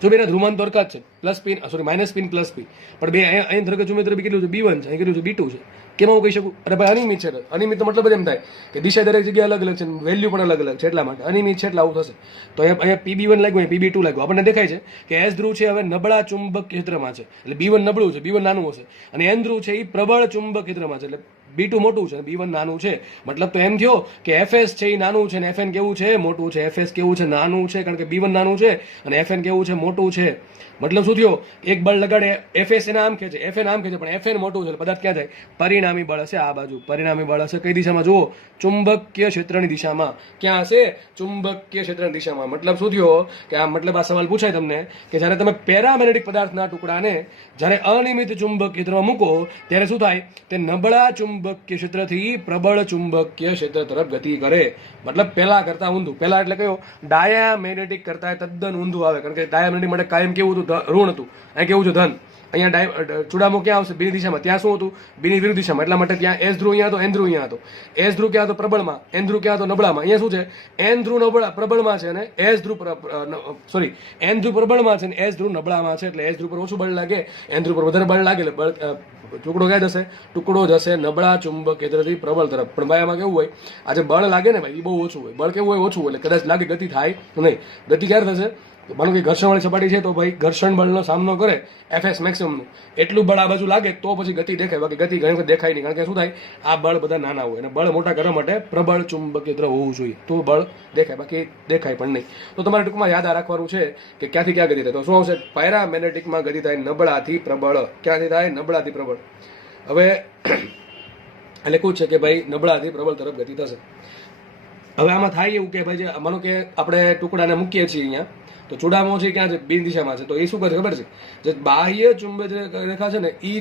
જો બેના ધ્રુવાંત તો જ છે, પ્લસ પી, સોરી માઇનસ પી પ્લસ પી, પણ બે અહીં ધારો કે ચુંબકીય બી કેટલું છે? બી1 છે. અહીં કેટલું છે? બી2 છે. કેમ હું કહી શકું? અરે ભાઈ અનિયમિત છે. અનિયમિત તો મતલબ એમ થાય કે દિશા દરેક જગ્યાએ અલગ અલગ છે, વેલ્યુ પણ અલગ અલગ છે. એટલા માટે અનિયમિત છે એટલે આવું થશે. તો અહીંયા પીબી1 લાગ્યું, અહીંયા પીબી2 લાગ્યું. આપણને દેખાય છે કે એસ ધ્રુવ છે હવે નબળા ચુંબક ક્ષેત્રમાં છે એટલે બી1 નબળું છે, બી1 નાનું હશે. અને એન ધ્રુવ છે એ પ્રબળ ચુંબક ક્ષેત્રમાં છે એટલે બી2 મોટું છે, બી1 નાનું છે. મતલબ તો એમ થયો કે એફએસ છે એ નાનું છે અને એફએન કેવું છે? મોટું છે. એફએસ કેવું છે? નાનું છે, કારણ કે બી1 નાનું છે અને એફએન કેવું છે? મોટું છે. મતલબ શું થયો? એક બળ લગાડે, એફએસ એના આમ કે છે, એફએન આમ કે છે, પણ એફએન મોટું છે. પદાર્થ ક્યાં જાય? પરિણામી બળ હશે આ બાજુ. પરિણામી બળ હશે કઈ દિશામાં? જુઓ, ચુંબકીય ક્ષેત્રની દિશામાં. ક્યાં હશે? ચુંબકીય ક્ષેત્રની દિશામાં. મતલબ શું થયો કે આ મતલબ આ સવાલ પૂછાય તમને કે જ્યારે તમે પેરામેગ્નેટિક પદાર્થના ટુકડાને જ્યારે અનિયમિત ચુંબકીય ક્ષેત્રમાં મૂકો ત્યારે શું થાય? તે નબળા ચુંબકીય ક્ષેત્રથી પ્રબળ ચુંબકીય ક્ષેત્ર તરફ ગતિ કરે. મતલબ પહેલા કરતા ઊંધું. પહેલા એટલે કયો? ડાયામેગ્નેટિક કરતા તદ્દન ઊંધું આવે. કારણ કે ડાયામેગ્નેટિક માટે કાયમ કેવું હતું? ઋણ હતું. અહીં કેવું છે? ધન. અહીંયા ચૂડામો ક્યાં આવશે? બીની દિશામાં. ત્યાં શું હતું? બીની વિરુદ્ધ દિશામાં. એટલા માટે ત્યાં એસ ધ્રુવ અહીંયા હતો, એન ધ્રુવ અહીંયા હતો. એસ ધ્રુવ ક્યાં હતો? પ્રબળમાં. એન ધ્રુવ ક્યાં હતો? નબળામાં. અહીંયા શું છે? એન ધ્રુવ પ્રબળમાં છે અને એસ ધ્રુવ સોરી એન ધ્રુવ પ્રબળમાં છે અને એસ ધ્રુવ નબળામાં છે. એટલે એસ ધ્રુવ પર ઓછું બળ લાગે, એન ધ્રુવ પર વધારે બળ લાગે એટલે બળ ટુકડો ક્યાં જશે? ટુકડો જશે નબળા ચુંબક ક્ષેત્રથી પ્રબળ તરફ. પણ ભાઈ આમાં કેવું હોય? આજે બળ લાગે ને ભાઈ એ બહુ ઓછું હોય. બળ કેવું હોય? ઓછું હોય. એટલે કદાચ લાગે ગતિ થાય નહીં. ગતિ ક્યારે થશે? માનો કે ઘર્ષણવાળી સપાટી છે તો ભાઈ ઘર્ષણ બળનો સામનો કરે એફએસ મેક્સિમમનું એટલું બળ આ બાજુ લાગે તો પછી ગતિ દેખાય. બાકી ગતિ ઘણી વખત દેખાય નહીં. કારણ કે શું થાય? આ બળ બધા નાના હોય અને બળ મોટા કરવા માટે પ્રબળ ચુંબકીય ક્ષેત્ર હોવું જોઈએ તો બળ દેખાય, બાકી દેખાય પણ નહીં. તો તમારે ટૂંકમાં યાદ રાખવાનું છે કે ક્યાંથી ક્યાં ગતિ થાય. તો શું આવશે? પેરામેગ્નેટિકમાં ગતિ થાય નબળાથી પ્રબળ. ક્યાંથી થાય? નબળાથી પ્રબળ. હવે લખ્યું છે કે ભાઈ નબળાથી પ્રબળ તરફ ગતિ થશે. હવે આમાં થાય એવું કે ભાઈ જે માનો કે આપણે ટુકડાને મૂકીએ છીએ અહીંયા તો ચૂડામો છે ક્યાં છે? બિન દિશામાં છે. તો એ શું કરે ખબર છે? જે બાહ્ય ચુંબકીય રેખા છે ને એ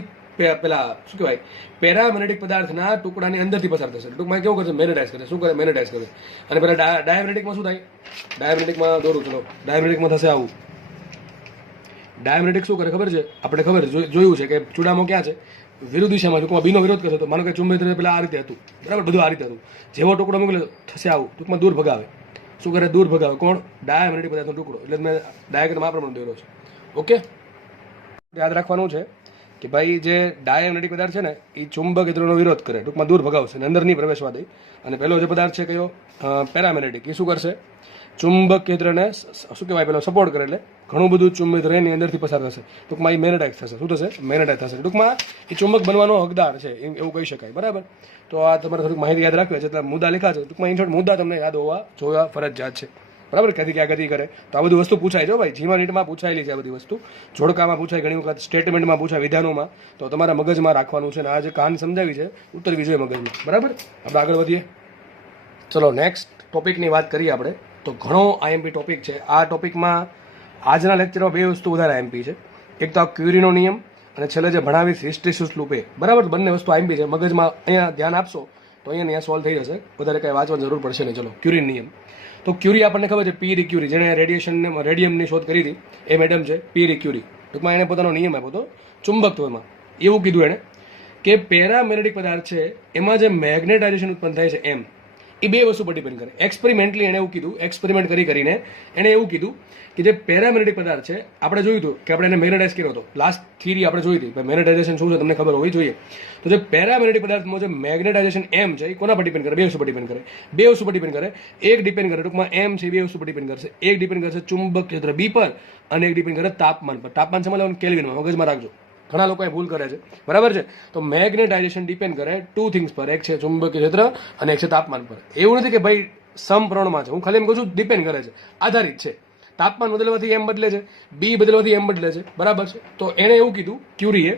પેલા શું કહેવાય? પેરામેગ્નેટિક પદાર્થના ટુકડાની અંદરથી પસાર થશે. ટૂંકમાં કેવું કરશે? મેગ્નેટાઇઝ કરે. શું કરે? મેગ્નેટાઇઝ કરે. અને પેલા ડાયામેગ્નેટિકમાં શું થાય? ડાયામેગ્નેટિકમાં દોરું ચલો. ડાયામેગ્નેટિકમાં થશે આવું. ડાયામેગ્નેટિક શું કરે ખબર છે? આપણે ખબર જોયું છે કે ચૂડામો ક્યાં છે? વિરુદ્ધ દિશામાં. ટૂંકમાં બીનો વિરોધ કરશે તો માનો કે ચુંબકીય પેલા આ રીતે હતું, બરાબર, બધું આ રીતે હતું. જેવો ટુકડો મોકલે થશે આવું, ટૂંકમાં દૂર ભગાવે. શું કરે? દૂર ભગાવે. કોણ? ડાયામેગ્નેટિક પદાર્થનો ટુકડો. એટલે મેં ડાયાગ્રામ આ પ્રમાણે દોર્યો છે. ઓકે, યાદ રાખવાનું છે કે ભાઈ જે ડાયામેગ્નેટિક પદાર્થ છે ને એ ચુંબક ક્ષેત્રનો વિરોધ કરે, ટૂંકમાં દૂર ભગાવશે અને અંદર નહીં પ્રવેશવા દે. અને પેલો જે પદાર્થ છે કયો? પેરામેગ્નેટિક. એ શું કરશે? ચુંબક ક્ષેત્રને શું કહેવાય? પેલો સપોર્ટ કરે, એટલે ઘણું બધું ચુંબક ક્ષેત્ર એની અંદરથી પસાર થશે. ટૂંકમાં એ મેગ્નેટાઇઝ થશે. શું થશે? મેગ્નેટાઇઝ થશે. ટૂંકમાં એ ચુંબક બનવાનો હકદાર છે એવું કહી શકાય. બરાબર. તો આ તમારે થોડીક માહિતી યાદ રાખવી છે. એટલે મુદ્દા લખ્યા છે. ટૂંકમાં ઇન શોર્ટ મુદ્દા તમને યાદ હોવા જોવા ફરજિયાત છે. બરાબર. ક્યાંથી ક્યાં ગતિ કરે તો આ બધી વસ્તુ પૂછાય છે ભાઈ. જીવા નીટમાં પૂછાયેલી છે આ બધી વસ્તુ. જોડકામાં પૂછાય, ઘણી વખત સ્ટેટમેન્ટમાં પૂછાય, વિધાનોમાં. તો તમારા મગજમાં રાખવાનું છે. અને આ જે કહાની સમજાવી છે ઉતરવી જોઈએ મગજમાં. બરાબર. આપણે આગળ વધીએ. ચલો નેક્સ્ટ ટોપિકની વાત કરીએ આપણે. તો ઘણો આઈએમપી ટોપિક છે. આ ટોપિકમાં આજના લેક્ચરમાં બે વસ્તુ વધારે આઈએમપી છે. એક તો આ ક્યુરીનો નિયમ અને છેલ્લે જે ભણાવીશ હિસ્ટ્રીસિસ લૂપે. બરાબર. બંને વસ્તુ આઈએમપી છે. મગજમાં અહીંયા ધ્યાન આપશો તો અહીંયા સોલ્વ થઈ જશે. વધારે કાંઈ વાંચવાની જરૂર પડશે નહીં. ચલો, ક્યુરી નિયમ. તો ક્યુરી આપણને ખબર છે, પીરી ક્યુરી, જેણે રેડિયમની શોધ કરી હતી એ મેડમ છે પીરી ક્યુરી. ટૂંકમાં એને પોતાનો નિયમ આપ્યો હતો ચુંબકત્વમાં. એવું કીધું એણે કે પેરામેગ્નેટિક પદાર્થ છે એમાં જે મેગ્નેટાઇઝેશન ઉત્પન્ન થાય છે એમ, એ બે વસ્તુ પર ડિપેન્ડ કરે. એક્સપેરિમેન્ટલી એણે એવું કીધું, એક્સપેરિમેન્ટ કરીને એણે એવું કીધું કે જે પેરામેગ્નેટિક પદાર્થ છે, આપણે જોયું હતું કે આપણે એને મેગ્નેટાઇઝ કર્યો હતો. લાસ્ટ થિયરી આપણે જોઈ હતી. મેગ્નેટાઇઝેશન શું છે તમને ખબર હોવી જોઈએ. તો જે પેરામેગ્નેટિક પદાર્થમાં જે મેગ્નેટાઇઝેશન એમ છે એ કોના પર ડિપેન્ડ કરે? બે વસ્તુ પર ડિપેન્ડ કરે. બે વસ્તુ પર ડિપેન્ડ કરે. એક ડિપેન્ડ કરે, ટૂંકમાં એમ છે, બે વસ્તુ પર ડિપેન્ડ કરશે. એક ડિપેન્ડ કરશે ચુંબક ક્ષેત્ર બી પર અને એક ડિપેન્ડ કરે તાપમાન પર. તાપમાન સમજ લેવાનું કેલ્વિનમાં, મગજમાં રાખજો. ઘણા લોકો એ ભૂલ કરે છે. બરાબર છે. તો મેગ્નેટાઇઝેશન ડિપેન્ડ કરે ટુ થિંગ્સ પર. એક છે ચુંબકીય ક્ષેત્ર અને એક છે તાપમાન પર. એવું નથી કે ભાઈ સમપ્રમાણમાં છે. હું ખાલી એમ કહું છું ડિપેન્ડ કરે છે, આધારિત છે. તાપમાન બદલવાથી એમ બદલે છે, બી બદલવાથી એમ બદલે છે. બરાબર છે. તો એણે એવું કીધું ક્યુરીએ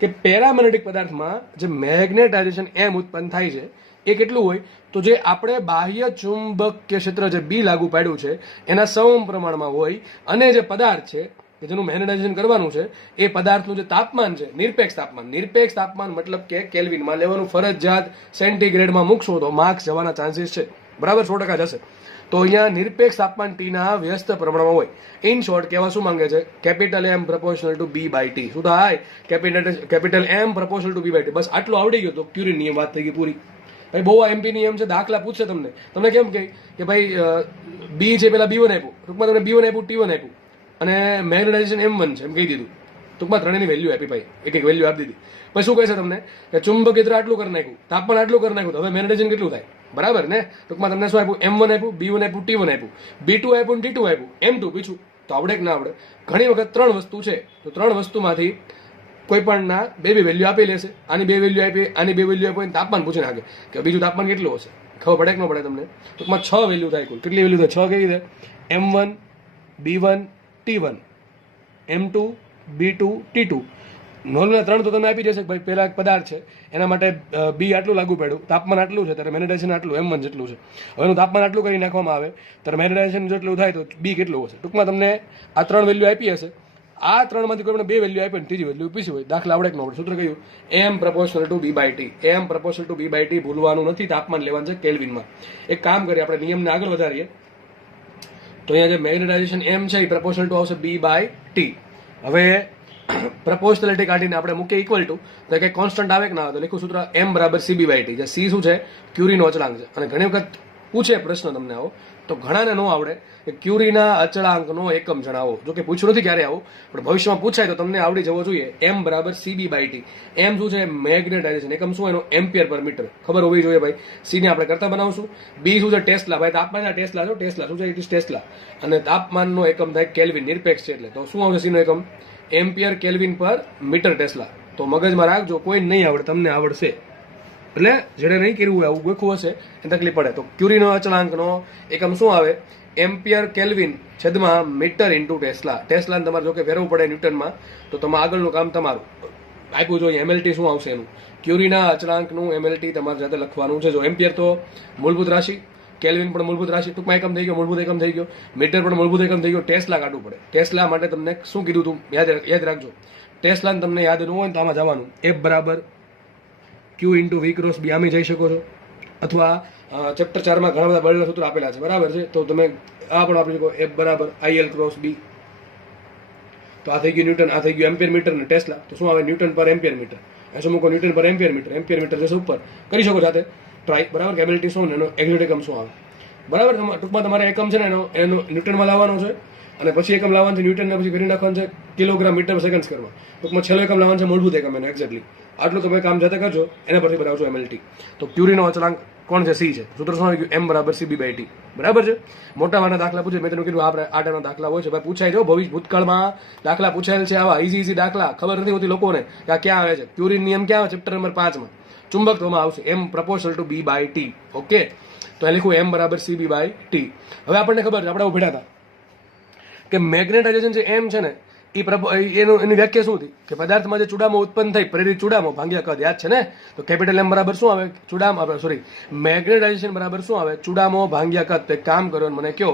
કે પેરામેગ્નેટિક પદાર્થમાં જે મેગ્નેટાઇઝેશન એમ ઉત્પન્ન થાય છે એ કેટલું હોય? તો જે આપણે બાહ્ય ચુંબકીય ક્ષેત્ર જે બી લાગુ પાડ્યું છે એના સમપ્રમાણમાં હોય. અને જે પદાર્થ છે કે જેનું મેગ્નેટાઇઝેશન કરવાનું છે એ પદાર્થનું જે તાપમાન છે, નિરપેક્ષ તાપમાન. નિરપેક્ષ તાપમાન મતલબ કે કેલ્વિનમાં લેવાનું ફરજિયાત. સેન્ટીગ્રેડમાં મૂકશો તો માર્ક્સ જવાના ચાન્સીસ છે. બરાબર, 100% જશે. તો અહીંયા નિરપેક્ષ તાપમાન ટીના વ્યસ્ત પ્રમાણમાં હોય. ઇન શોર્ટ કહેવા શું માંગે છે? Capital M proportional to B by T. શું થાય? Capital M proportional to B by T. બસ આટલું આવડી ગયું તો ક્યુરી નિયમ વાત થઈ ગઈ પૂરી. ભાઈ બહુ એમપી નિયમ છે. દાખલા પૂછશે તમને. તમને કેમ કહે કે ભાઈ બી છે પેલા B1 આપ્યું, ટૂંકમાં તમને B1 આપ્યું, T1 આપ્યું અને મેગ્નેટાઇઝેશન M1 છે એમ કહી દીધું. ટૂંકમાં ત્રણેયની વેલ્યુ આપી ભાઈ, એક એક વેલ્યુ આપી દીધી. પછી શું કહેશે તમને કે ચુંબક ક્ષેત્ર આટલું કરી નાખ્યું, તાપમાન આટલું કરી નાખ્યું, તો હવે મેગ્નેટાઇઝેશન કેટલું થાય? બરાબર ને? ટૂંકમાં તમને શું આપ્યું? M1 આપ્યું, B1 આપ્યું, T1 આપ્યું, B2 આપ્યું, T2 આપ્યું, M2 બીજું. તો આવડે કે ના આવડે? ઘણી વખત ત્રણ વસ્તુ છે તો ત્રણ વસ્તુમાંથી કોઈ પણ ના બે વેલ્યુ આપી લેશે. આની બે વેલ્યુ આપી, આની બે વેલ્યુ આપી, તાપમાન પૂછી નાખે કે બીજું તાપમાન કેટલું હશે. ખબર પડે કે ન પડે તમને? ટૂંકમાં 6 વેલ્યુ થાય કુલ. કેટલી વેલ્યુ થાય? 6 કેવી રીતે? M1, B1, T1, M2, B2, T2. Normal 3 તો તમને આપી જશે ભાઈ. પહેલા એક પદાર્થ છે એના માટે બી આટલું લાગુ પડ્યું, તાપમાન આટલું છે, ત્યારે મેગ્નેટાઇઝેશન આટલું, M1 જેટલું છે. હવે એનું તાપમાન આટલું કરી નાખવામાં આવે ત્યારે મેગ્નેટાઇઝેશન જેટલું થાય તો બી કેટલું હશે. ટૂંકમાં તમને આ 3 વેલ્યુ આપી હશે. આ 3માંથી કોઈ પણ 2 વેલ્યુ આપી ને ત્રીજી વેલ્યુ પૂછી હોય. દાખલા આવડે કે ન આવડે? સૂત્ર કયું? M proportional to B by T. M proportional to B by T ભૂલવાનું નથી. તાપમાન લેવાનું છે કેલ્વિનમાં. એક કામ કરીએ, આપણે નિયમને આગળ વધારીએ. તો અહીંયા જે મેગ્નેટાઇઝેશન M છે એ પ્રપોર્શનલ ટુ આવશે B બાય T. હવે પ્રપોર્શનાલિટી કાઢીને આપણે મૂકીએ ઇક્વલ ટુ, તો કે કોન્સ્ટન્ટ આવે કે ના આવે? તો લખું સૂત્ર M બરાબર CB બાય T. જે C શું છે? ક્યુરીનો અચળાંક છે. અને ઘણી વખત પૂછે પ્રશ્ન તમને આવો, તો ઘણાને ન આવડે કે ક્યુરીના અચળાંકનો એકમ જણાવો. જો કે પૂછ્યું નથી ક્યારે આવું, પણ ભવિષ્યમાં પૂછાય તો તમને આવડી જવો જોઈએ. M બરાબર CB બાય T. M શું છે? મેગ્નેટાઇઝેશન. એકમ શું એનો? એમ્પિયર પર મીટર. ખબર હોવી જોઈએ ભાઈ. C ને આપણે કરતા બનાવશું. B શું છે? ટેસ્લા. ભાઈ તાપમાનના ટેસ્લા છો. ટેસ્લા શું છે? It is tesla. અને તાપમાનનો એકમ થાય કેલ્વિન, નિરપેક્ષ છે એટલે. તો શું આવશે C નો એકમ? એમ્પિયર કેલ્વિન પર મીટર ટેસ્લા. તો મગજમાં રાખજો, કોઈ નહીં આવડે, તમને આવડશે. એટલે જેને નહીં કર્યું હોય, આવું ગોખવું હશે એને તકલીફ પડે. તો ક્યુરીનો અચળાંકનો એકમ શું આવે? એમ્પિયર કેલ્વિન છેદમાં મીટર ઇન્ટુ ટેસ્લા. ટેસ્લાને તમારે જો કે ફેરવવું પડે ન્યૂટનમાં, તો તમે આગળનું કામ તમારું આપ્યું જોઈએ. MLT શું આવશે એનું? ક્યુરીના અચળાંકનું MLT તમારે જાતે લખવાનું છે. જો એમ્પિયર તો મૂળભૂત રાશિ, કેલ્વિન પણ મૂળભૂત રાશિ, ટૂંકમાં એકમ થઈ ગયો, મૂળભૂત એકમ થઈ ગયો, મીટર પણ મૂળભૂત એકમ થઈ ગયો. ટેસ્લા કાઢવું પડે. ટેસ્લા માટે તમને શું કીધું તું યાદ રાખજો. ટેસ્લાને તમને યાદ ન હોય ને તો આમાં જવાનું. F બરાબર Q into V cross B. આમે જઈ શકો છો. અથવા ચેપ્ટર 4માં ઘણા બધા બળના સૂત્રો આપેલા છે. બરાબર છે. તો તમે આ પણ વાપરી શકો. F બરાબર IL ક્રોસ B. તો આ થઈ ગયું ન્યૂટન, આ થઈ ગયું એમ્પિયર મીટર ને ટેસ્લા, તો શું આવે ન્યૂટન પર એમ્પિયર મીટર. એસો મૂકો ન્યૂટન પર એમ્પિયર મીટર જશે ઉપર, કરી શકો સાથે ટ્રાય, બરાબર. કેબિલિટી શું એનો એક્ઝેક્ટ એકમ શું આવે, બરાબર. ટૂંકમાં તમારે એકમ છે ને એનો ન્યૂટનમાં લાવવાનો છે, અને પછી એકમ લાવવાનું છે ન્યૂટન ને પછી કરી નાખવાનું છે કિલોગ્રામ મીટર સેકન્ડ કરવા. ટૂંકમાં છેલ્લો એકમ લાવવાનું છે મૂળભૂત એકમ એનો એક્ઝેક્ટલી. આટલું તમે કામ જાતે કરજો, એના પરથી બનાવજો એમએલટી. તો ક્યુરીનો અચળાંક કોણ છે? સી છે. સૂત્ર શું આવી ગયું? એમ બરાબર સીબી બાય ટી, બરાબર છે. મોટા ભાગના દાખલા પૂછે, મેં તમને કીધું આપણે આ ટાઈપના દાખલા હોય છે ભાઈ, પૂછાય છે ભૂતકાળમાં દાખલા પૂછાયેલ છે આવા ઇઝી દાખલા, ખબર નથી હોતી લોકોને કે આ ક્યાં આવે છે. ક્યુરીન નિયમ ક્યાં આવે? ચેપ્ટર નંબર 5 માં ચુંબકત્વમાં આવશે, M proportional to B by T. Okay, તો એ લખું એમ બરાબર સીબી બાય ટી. હવે આપણને ખબર છે, આપણે ભેડા હતા કે મેગ્નેટાઇઝેશન જે એમ છે ને એની વ્યાખ્યા શું હતી કે પદાર્થમાં જે ચૂડામો ઉત્પન્ન થઈ, પ્રેરિત ચૂડામો ભાગ્યા કદ, યાદ છે ને? તો કેપિટલ એમ બરાબર શું આવે? મેગ્નેટાઇઝેશન બરાબર શું આવે? ચૂડામો ભાગ્યા કદ. તો એક કામ કરો મને કહો,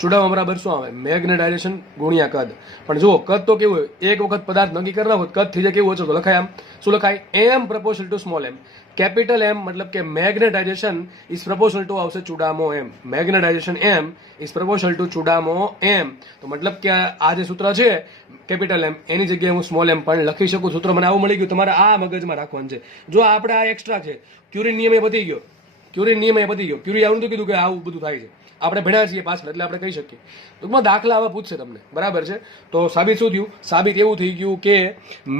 ચૂડામો બરાબર શું આવે? મેગ્નેટાઇઝેશન ગુણ્યા કદ. પણ જુઓ કદ તો કેવું હોય, એક વખત પદાર્થ નક્કી કરી નાખો કદ થઈ જાય કેવું ઓછું, તો લખાય આમ, શું લખાય? M proportional to small M. Capital M મતલબ કે મેગ્નેટાઇઝેશન ઇઝ પ્રપોર્શનલ ટુ આવશે ચૂડામો M. Magnetization M is proportional to ચૂડામો એમ. તો મતલબ કે આ જે સૂત્ર છે કેપિટલ એમ, એની જગ્યાએ હું સ્મોલ એમ પણ લખી શકું. સૂત્ર મને આવું મળી ગયું, તમારે આ મગજમાં રાખવાનું છે. જો આપણે આ એક્સ્ટ્રા છે, ક્યુરીન નિયમ એ પતી ગયો, ક્યુરી આવું નથી કીધું કે આવું બધું થાય છે, આપણે ભણ્યા છીએ પાછળ, એટલે આપણે કહી શકીએ. ટૂંકમાં દાખલા આવા પૂછશે તમને, બરાબર છે. તો સાબિત શું થયું? સાબિત એવું થઈ ગયું કે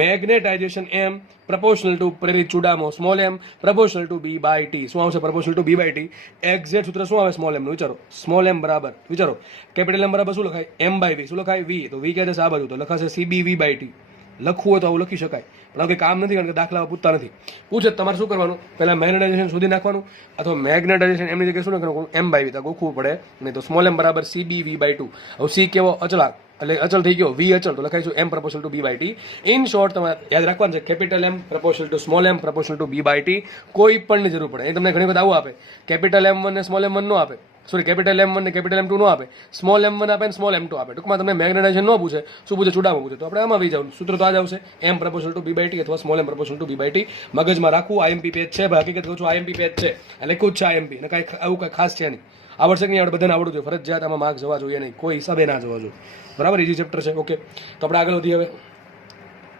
મેગ્નેટાઇઝેશન એમ પ્રપોર્શનલ ટુ પ્રેરિત ચૂડામો small M proportional to B by T. શું આવશે? Proportional to B by T. Exact સૂત્ર શું આવે? સ્મોલ એમ નું. વિચારો, સ્મોલ એમ બરાબર, વિચારો કેપિટલ એમ બરાબર શું લખાય? M by V. શું લખાય? વી. તો વી ક્યાં જશે? આ બાજુ, તો લખાશે સીબી વી બાય ટી. લખવું હોય તો આવું લખી શકાય, પણ આવું કામ નથી, કારણ કે દાખલા પૂછતા નથી. પૂછે તમારે શું કરવાનું? પહેલા મેગ્નેટાઇઝેશન શોધી નાખવાનું, અથવા મેગ્નેટાઇઝેશન એમની જગ્યાએ શું કરવાનું? એમ બાય વી ગોખવું પડે નહીં. તો સ્મોલ એમ બરાબર સીબી વી બાય ટુ. હવે સી કેવો? અચળાંક, એટલે અચળ થઈ ગયો, વી અચળ, તો લખાઈશું M proportional to B by T. In short તમારે યાદ રાખવાનું છે capital M proportional to small M proportional to B by T. કોઈ પણ જરૂર પડે એ તમને ઘણી વખત આવું આપે, કેપિટલ એમ વન ને સ્મોલ એમ વન નો આપે, સોરી કેપિટલ એમ વન ને કેપિટલ એમ ટુ નો આપે, સ્મોલ એમ વન આપે ને સ્મોલ એમ ટુ આપે. ટૂંકમાં તમને મેગ્નેટાઇઝેશન ન પૂછે, શું પૂછે? ચૂડામો પૂછે. તો આપણે આમાં આવી જવાનું, સૂત્ર તો આ જ આવશે, M proportional to B by T અથવા small M proportional to B by T. મગજમાં રાખવું, આઈએમપી પેજ છે ભાઈ, હકીકત કહું છું આઈએમપી પેજ છે, લખ્યું જ છે આઈએમપી, ને કાંઈ આવું કાંઈ ખાસ છે નહીં. આવડશે કે નહીં આવડે? બધાને આવડવું જોઈએ, ફરજિયાત આમાં માર્ક જવા જોઈએ નહીં, કોઈ હિસાબે ના જવા જોઈએ, બરાબર. ઇઝી ચેપ્ટર છે. ઓકે, તો આપણે આગળ વધીએ. હવે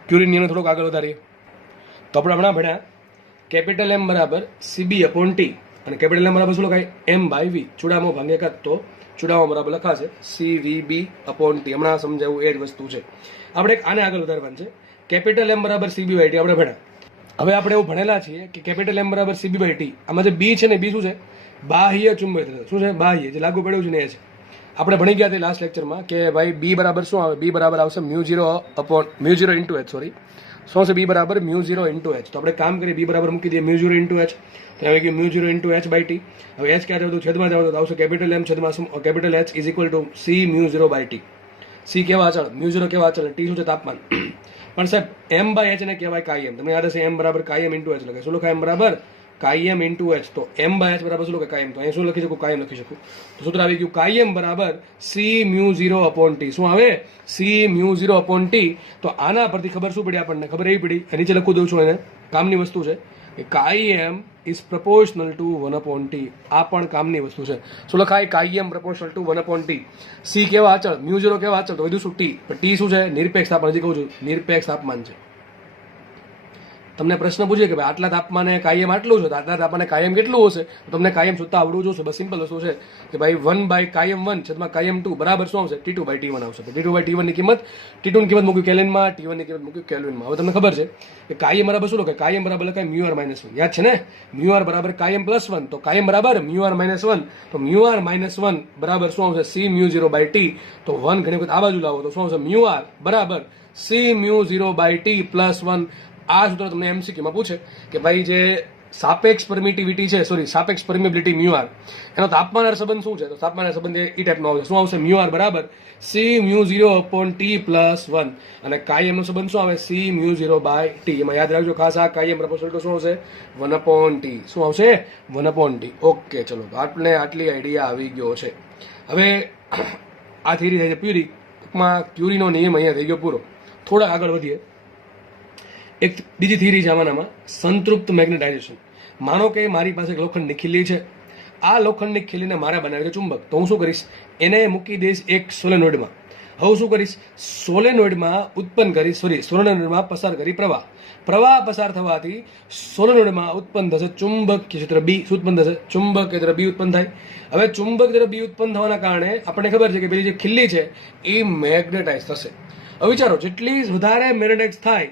ક્યુરીન નિયમને થોડોક આગળ વધારીએ. તો આપણે હમણાં ભણ્યા કેપિટલ એમ બરાબર સીબી અપોન ટી, અને કેપિટલ એમ બરાબર શું લખાય? એમ બાય વી. ચૂડામો ભાગ્યા કદ, તો ચૂડામો બરાબર લખાશે સી વી બી અપોન ટી. હમણાં સમજાવું એ જ વસ્તુ છે. આપણે આને આગળ વધારવાનું છે. કેપિટલ એમ બરાબર સીબી બાય ટી આપણે ભણ્યા. હવે આપણે એવું ભણેલા છીએ કે કેપિટલ એમ બરાબર સીબી બાય ટી. આમાં જે બી છે ને, બી શું છે? બાહ્ય ચુંબકીય. શું છે? બાહ્ય, જે લાગુ પડ્યું છે ને એ છે. આપણે ભણી ગયા હતા લાસ્ટ લેક્ચરમાં કે ભાઈ બી બરાબર શું આવે? બી બરાબર આવશે મ્યુ 0 ઇન્ટુ એચ, સોરી શું છે? બી બરાબર મ્યુ 0 ઇન્ટુ એચ. તો આપણે કામ કરીએ, બી બરાબર મૂકી દઈએ મ્યુ 0 ઇન્ટુ એચ. તો આવી ગયું mu 0 into H by T. હવે એચ ક્યાં જવું? છેદમાં જવું, તો આવશે કેપિટલ એમ છેદમાં capital H is equal to C mu 0 by T. C કેવા અચળ? મ્યુ 0 કેવા અચળ? ટી શું છે? તાપમાન. પણ સાહેબ એમ બાય એચ ને કહેવાય કાયમ. તમને યાદ હશે એમ બરાબર કાયમ ઇન્ટુ એચ લખાય. શું લખાય? એમ બરાબર કાયમ ઇન્ટુ એચ. તો એમ બાય એચ બરાબર શું લખાય? કાયમ. તો અહીં શું લખી શકું? કાયમ લખી શકું. તો સૂત્ર આવી ગયું કાયમ બરાબર સી મ્યુ 0 અપોન ટી. શું આવે? C mu 0 upon T. તો આના પરથી ખબર શું પડી આપણને? ખબર એવી પડી, નીચે લખું દઉં છું, એને કામની વસ્તુ છે કે કાયમ is proportional two 1 upon T. આ પણ કામની વસ્તુ છે. શું લખાય? કાયમ proportional two 1 upon T. C કેવા અચળ? મ્યુ 0 કેવા અચળ? તો વધુ શું? ટી. પણ ટી શું છે? નિરપેક્ષ તાપમાન. હજી કહું છું, નિરપેક્ષ તાપમાન છે. તમને પ્રશ્ન પૂછે કે ભાઈ આટલા તાપમાને કાયમ આટલું છે, તો આટલા તાપમાને કાયમ કેટલું હશે? તો તમને કાયમ શોધતા આવડવું જોશે. બસ સિમ્પલ વસ્તુ છે કે ભાઈ 1 બાય કાયમ 1 છેદમાં કાયમ 2 બરાબર શું આવશે? T2 બાય T1 આવશે. T2 બાય T1 ની કિંમત, T2 ની કિંમત મૂક્યું કેલ્વિનમાં, T1 ની કિંમત મૂક્યું કેલ્વિનમાં. હવે તમને ખબર છે કે કાયમ બરાબર શું લખાય? કાયમ બરાબર લખાય મ્યુ આર માઇનસ 1. યાદ છે ને? મ્યુ આર બરાબર કાયમ પ્લસ 1, તો કાયમ બરાબર મ્યુ આર માઇનસ 1. તો મ્યુ આર માઇનસ 1 બરાબર શું આવશે? C mu 0 by T. તો 1 ઘણી વખત આ બાજુ લાવો તો શું આવશે? મ્યુ આર બરાબર C mu 0 by T plus 1. આ સૂત્ર તમને એમસીક્યુમાં પૂછે કે ભાઈ જે સાપેક્ષ પરમિટિવિટી છે, સોરી સાપેક્ષ પરમિબિલિટી મ્યુ આર, એનો તાપમાન સંબંધ શું છે? તો તાપમાન સંબંધ એ ટાઈપનો આવશે. શું આવશે? મ્યુ આર બરાબર C mu 0 upon T plus 1. અને કાયમનો સંબંધ શું આવે? C mu 0 by T. એમાં યાદ રાખજો ખાસ, આ કાયમ પ્રપોર્શનલ ટુ શું આવશે? 1 અપોન ટી. શું આવશે? 1 અપોન ટી. ઓકે, ચલો, તો આપણે આટલી આઈડિયા આવી ગયો છે. હવે આ થિયરી થાય છે પ્યુરી. ટૂંકમાં ક્યુરીનો નિયમ અહીંયા થઈ ગયો પૂરો. થોડા આગળ વધીએ. એક બીજી થિયરી છે આમાંનામાં, સંતૃપ્ત મેગ્નેટાઇઝેશન. માનો કે મારી પાસે એક લોખંડની ખીલી છે. આ લોખંડની ખીલીને મારે બનાવી છે ચુંબક. તો હું શું કરીશ? એને મૂકી દઈશ એક સોલેનોઇડમાં. હવે શું કરીશ, સોલેનોઇડમાં ઉત્પન્ન કરી સોલેનોઇડમાં પસાર કરી પ્રવાહ પસાર થવાથી સોલેનોઇડમાં ઉત્પન્ન થશે ચુંબકીય ક્ષેત્ર બી. શું ઉત્પન્ન થશે? ચુંબકીય ક્ષેત્ર બી ઉત્પન્ન થાય. હવે ચુંબકીય ક્ષેત્ર બી ઉત્પન્ન થવાના કારણે આપણને ખબર છે કે પેલી જે ખીલ્લી છે એ મેગ્નેટાઇઝ થશે. હવે વિચારો, જેટલી વધારે મેગ્નેટાઇઝ થાય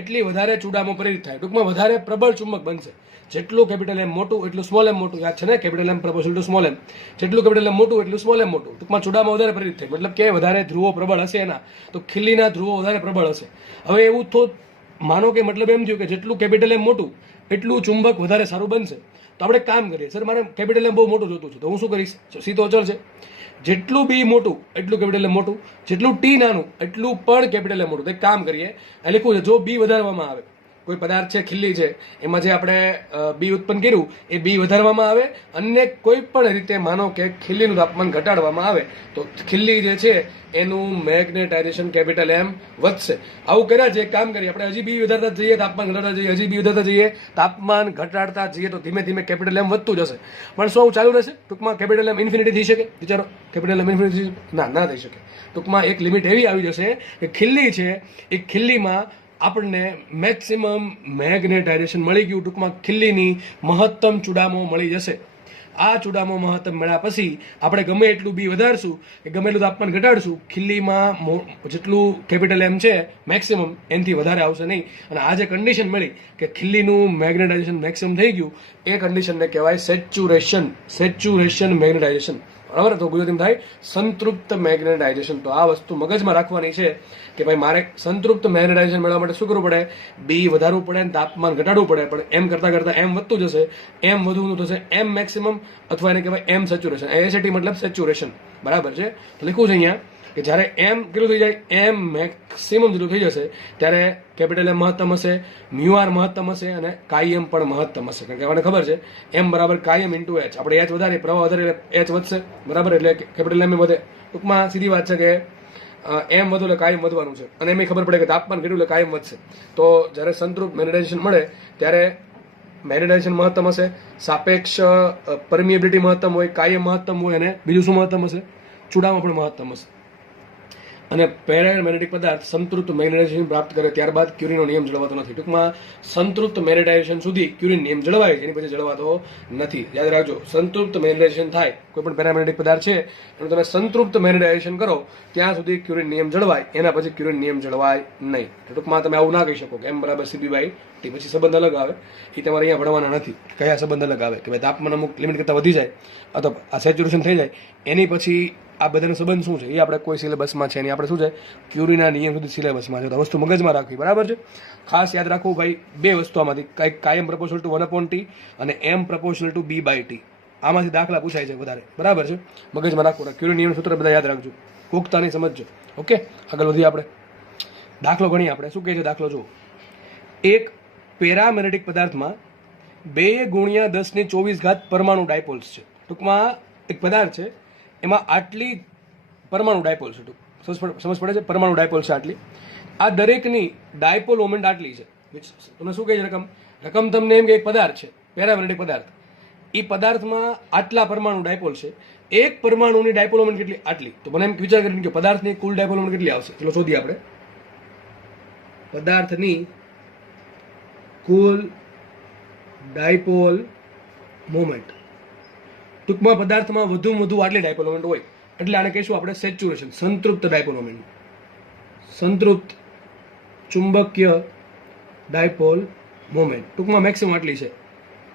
એટલી વધારે ચુડામો પ્રેરિત થાય, ટૂંકમાં વધારે પ્રબળ ચુંબક બનશે. જેટલું કેપિટલ એમ મોટું એટલું સ્મોલ એમ મોટું, યાદ છે ને, capital M proportional to small M. જેટલું કેપિટલ એમ મોટું એટલું સ્મોલ એમ મોટું, ટૂંકમાં ચુડામો વધારે પ્રેરિત થાય. મતલબ કે વધારે ધ્રુવો પ્રબળ હશે એના, તો ખીલ્લીના ધ્રુવો વધારે પ્રબળ હશે. હવે એવું તો માનો કે મતલબ એમ થયું કે જેટલું કેપિટલ એમ મોટું એટલું ચુંબક વધારે સારું બનશે. તો આપણે કામ કરીએ, સર મારે કેપિટલ એમ બહુ મોટું જોતું છે, તો હું શું કરીશ? સીધો અચળ છે, જેટલું બી મોટું એટલું કેપિટલ એમ મોટું, જેટલું ટી નાનું એટલું પણ કેપિટલ એમ મોટું. તો એક કામ કરીએ, આ લખવું છે, જો બી વધારવામાં આવે, કોઈ પદાર્થ છે ખીલ્લી છે એમાં જે આપણે બી ઉત્પન્ન કર્યું એ બી વધારવામાં આવે, અને કોઈ પણ રીતે માનો કે ખીલ્લીનું તાપમાન ઘટાડવામાં આવે તો ખીલ્લી જે છે એનું મેગ્નેટાઇઝેશન કેપિટલ એમ વધશે. આવું કર્યા છે, એક કામ કરીએ આપણે, હજી બી વધારતા જઈએ, તાપમાન ઘટાડતા જઈએ, હજી બી વધારતા જઈએ, તાપમાન ઘટાડતા જઈએ, તો ધીમે ધીમે કેપિટલ એમ વધતું જશે. પણ શું ચાલુ રહેશે? ટૂંકમાં કેપિટલ એમ ઇન્ફિનિટી થઈ શકે? વિચારો, કેપિટલ એમ ઇન્ફિનિટી ના થઈ શકે. ટૂંકમાં એક લિમિટ એવી આવી જશે કે ખીલ્લી છે એ ખીલ્લીમાં આપણને મેક્સિમમ મેગ્નેટાઇઝેશન મળી ગયું. ટૂંકમાં ખીલ્લીની મહત્તમ ચુડામો મળી જશે. આ ચુડામો મહત્તમ મળ્યા પછી આપણે ગમે એટલું બી વધારશું કે ગમે એટલું તાપમાન ઘટાડશું, ખીલ્લીમાં જેટલું કેપિટલ એમ છે મેક્સિમમ એનાથી વધારે આવશે નહીં. અને આ જે કન્ડિશન મળી કે ખીલ્લીનું મેગ્નેટાઇઝેશન મેક્સિમમ થઈ ગયું, એ કન્ડિશનને કહેવાય સેચ્યુરેશન મેગ્નેટાઇઝેશન. બરાબર? તો ગુજરાતીમાં થાય સંતૃપ્ત મેગ્નેટાઇઝેશન. તો આ વસ્તુ મગજમાં રાખવાની છે કે ભાઈ મારે સંતૃપ્ત મેગ્નેટાઇઝેશન મેળવવા માટે શું કરવું પડે? બી વધારવું પડે અને તાપમાન ઘટાડવું પડે. પણ એમ કરતા એમ વધતું જશે, એમ વધુ થશે એમ મેક્સિમમ, અથવા એને કહેવાય એમ સેચ્યુરેશન. એસેટી મતલબ સેચ્યુરેશન. બરાબર છે? તો લખ્યું છે અહીંયા કે જ્યારે એમ કેટલું થઈ જાય, એમ મેક્સિમમ જેટલું થઈ જશે ત્યારે કેપિટલ એમ મહત્તમ હશે, મ્યુઆર મહત્તમ હશે અને કાયમ પણ મહત્તમ હશે. કારણ કે આપણને ખબર છે એમ બરાબર કાયમ ઇન્ટુ એચ. આપણે એચ વધારે, પ્રવાહ વધારે, એચ વધશે. બરાબર? એટલે કેપિટલ એમ વધે. ટૂંકમાં સીધી વાત છે કે એમ વધુ એટલે કાયમ વધવાનું છે. અને એમ ખબર પડે કે તાપમાન ઘટ્યું એટલે કાયમ વધશે. તો જ્યારે સંતૃપ્ત મેગ્નેટાઇઝેશન મળે ત્યારે મેગ્નેટાઇઝેશન મહત્તમ હશે, સાપેક્ષ પરમિએબિલિટી મહત્તમ હોય, કાયમ મહત્તમ હોય, અને બીજું શું મહત્તમ હશે? ચુડામો પણ મહત્તમ હશે. અને પેરામેગ્નેટિક પદાર્થ સંતૃપ્ત મેગ્નેટાઇઝેશન પ્રાપ્ત કરે ત્યારબાદ ક્યુરીનો નિયમ જળવાતો નથી. ટૂંકમાં સંતૃપ્ત મેગ્નેટાઇઝેશન સુધી ક્યુરીન નિયમ જળવાય છે, એની પછી જળવાતો નથી. યાદ રાખજો, સંતૃપ્ત મેગ્નેટાઇઝેશન થાય કોઈ પણ પેરામેગ્નેટિક પદાર્થ છે એનું તમે સંતૃપ્ત મેગ્નેટાઇઝેશન કરો ત્યાં સુધી ક્યુરીન નિયમ જળવાય, એના પછી ક્યુરીન નિયમ જળવાય નહીં. ટૂંકમાં તમે આવું ના કહી શકો કે એમ બરાબર સીબી બાય ટી, પછી સંબંધ અલગ આવે. એ તમારે અહીંયા ભણવાના નથી. કયા સંબંધ અલગ આવે કે ભાઈ તાપમાન અમુક લિમિટ કરતાં વધી જાય અથવા આ સેચ્યુરેશન થઈ જાય, એની પછી આ બધાનો સંબંધ શું છે એ આપણે કોઈ સિલેબસમાં છે નહીં. આપણે શું છે, ક્યુરીના નિયમ સુધી સિલેબસમાં છે. તો વસ્તુ મગજમાં રાખવી. બરાબર છે? ખાસ યાદ રાખવું ભાઈ, બે વસ્તુ આમાંથી, કંઈક કાયમ પ્રપોર્શનલ ટુ 1/T અને એમ પ્રપોર્શનલ ટુ B/T. આમાંથી દાખલા પૂછાય છે વધારે. બરાબર છે? મગજમાં રાખવું. ક્યુરીન નિયમ સૂત્ર બધા યાદ રાખજો, પુખ્તાની સમજજો. ઓકે, આગળ વધીએ આપણે. દાખલો ગણીએ આપણે. શું કહે છે દાખલો? જુઓ, એક પેરામેગ્નેટિક પદાર્થમાં 2 × 10⁻24 પરમાણુ ડાયપોલ્સ છે. ટૂંકમાં એક પદાર્થ છે એમાં આટલી પરમાણુ ડાયપોલ છે. સમજ પડે છે? પરમાણુ ડાયપોલ છે આટલી. આ દરેકની ડાયપોલ મોમેન્ટ આટલી છે. તમે શું કહે છે રકમ તમને એમ કે એક પદાર્થ છે, પેરામેગ્નેટિક પદાર્થ, એ પદાર્થમાં આટલા પરમાણુ ડાયપોલ છે. એક પરમાણુની ડાયપોલ મોમેન્ટ કેટલી? આટલી. તો મને એમ વિચાર કરીને કે પદાર્થની કુલ ડાયપોલ મોમેન્ટ કેટલી આવશે? ચલો શોધીએ આપણે. પદાર્થની કુલ ડાયપોલ મોમેન્ટ, ટૂંકમાં પદાર્થમાં વધુમાં વધુ આટલી ડાયપોલ મોમેન્ટ હોય એટલે આને કહીશું આપણે સેચ્યુરેશન, સંતૃપ્ત ડાયપોલ મોમેન્ટ, સંતૃપ્ત ચુંબકીય ડાયપોલ મોમેન્ટ. ટૂંકમાં મેક્સિમમ આટલી છે.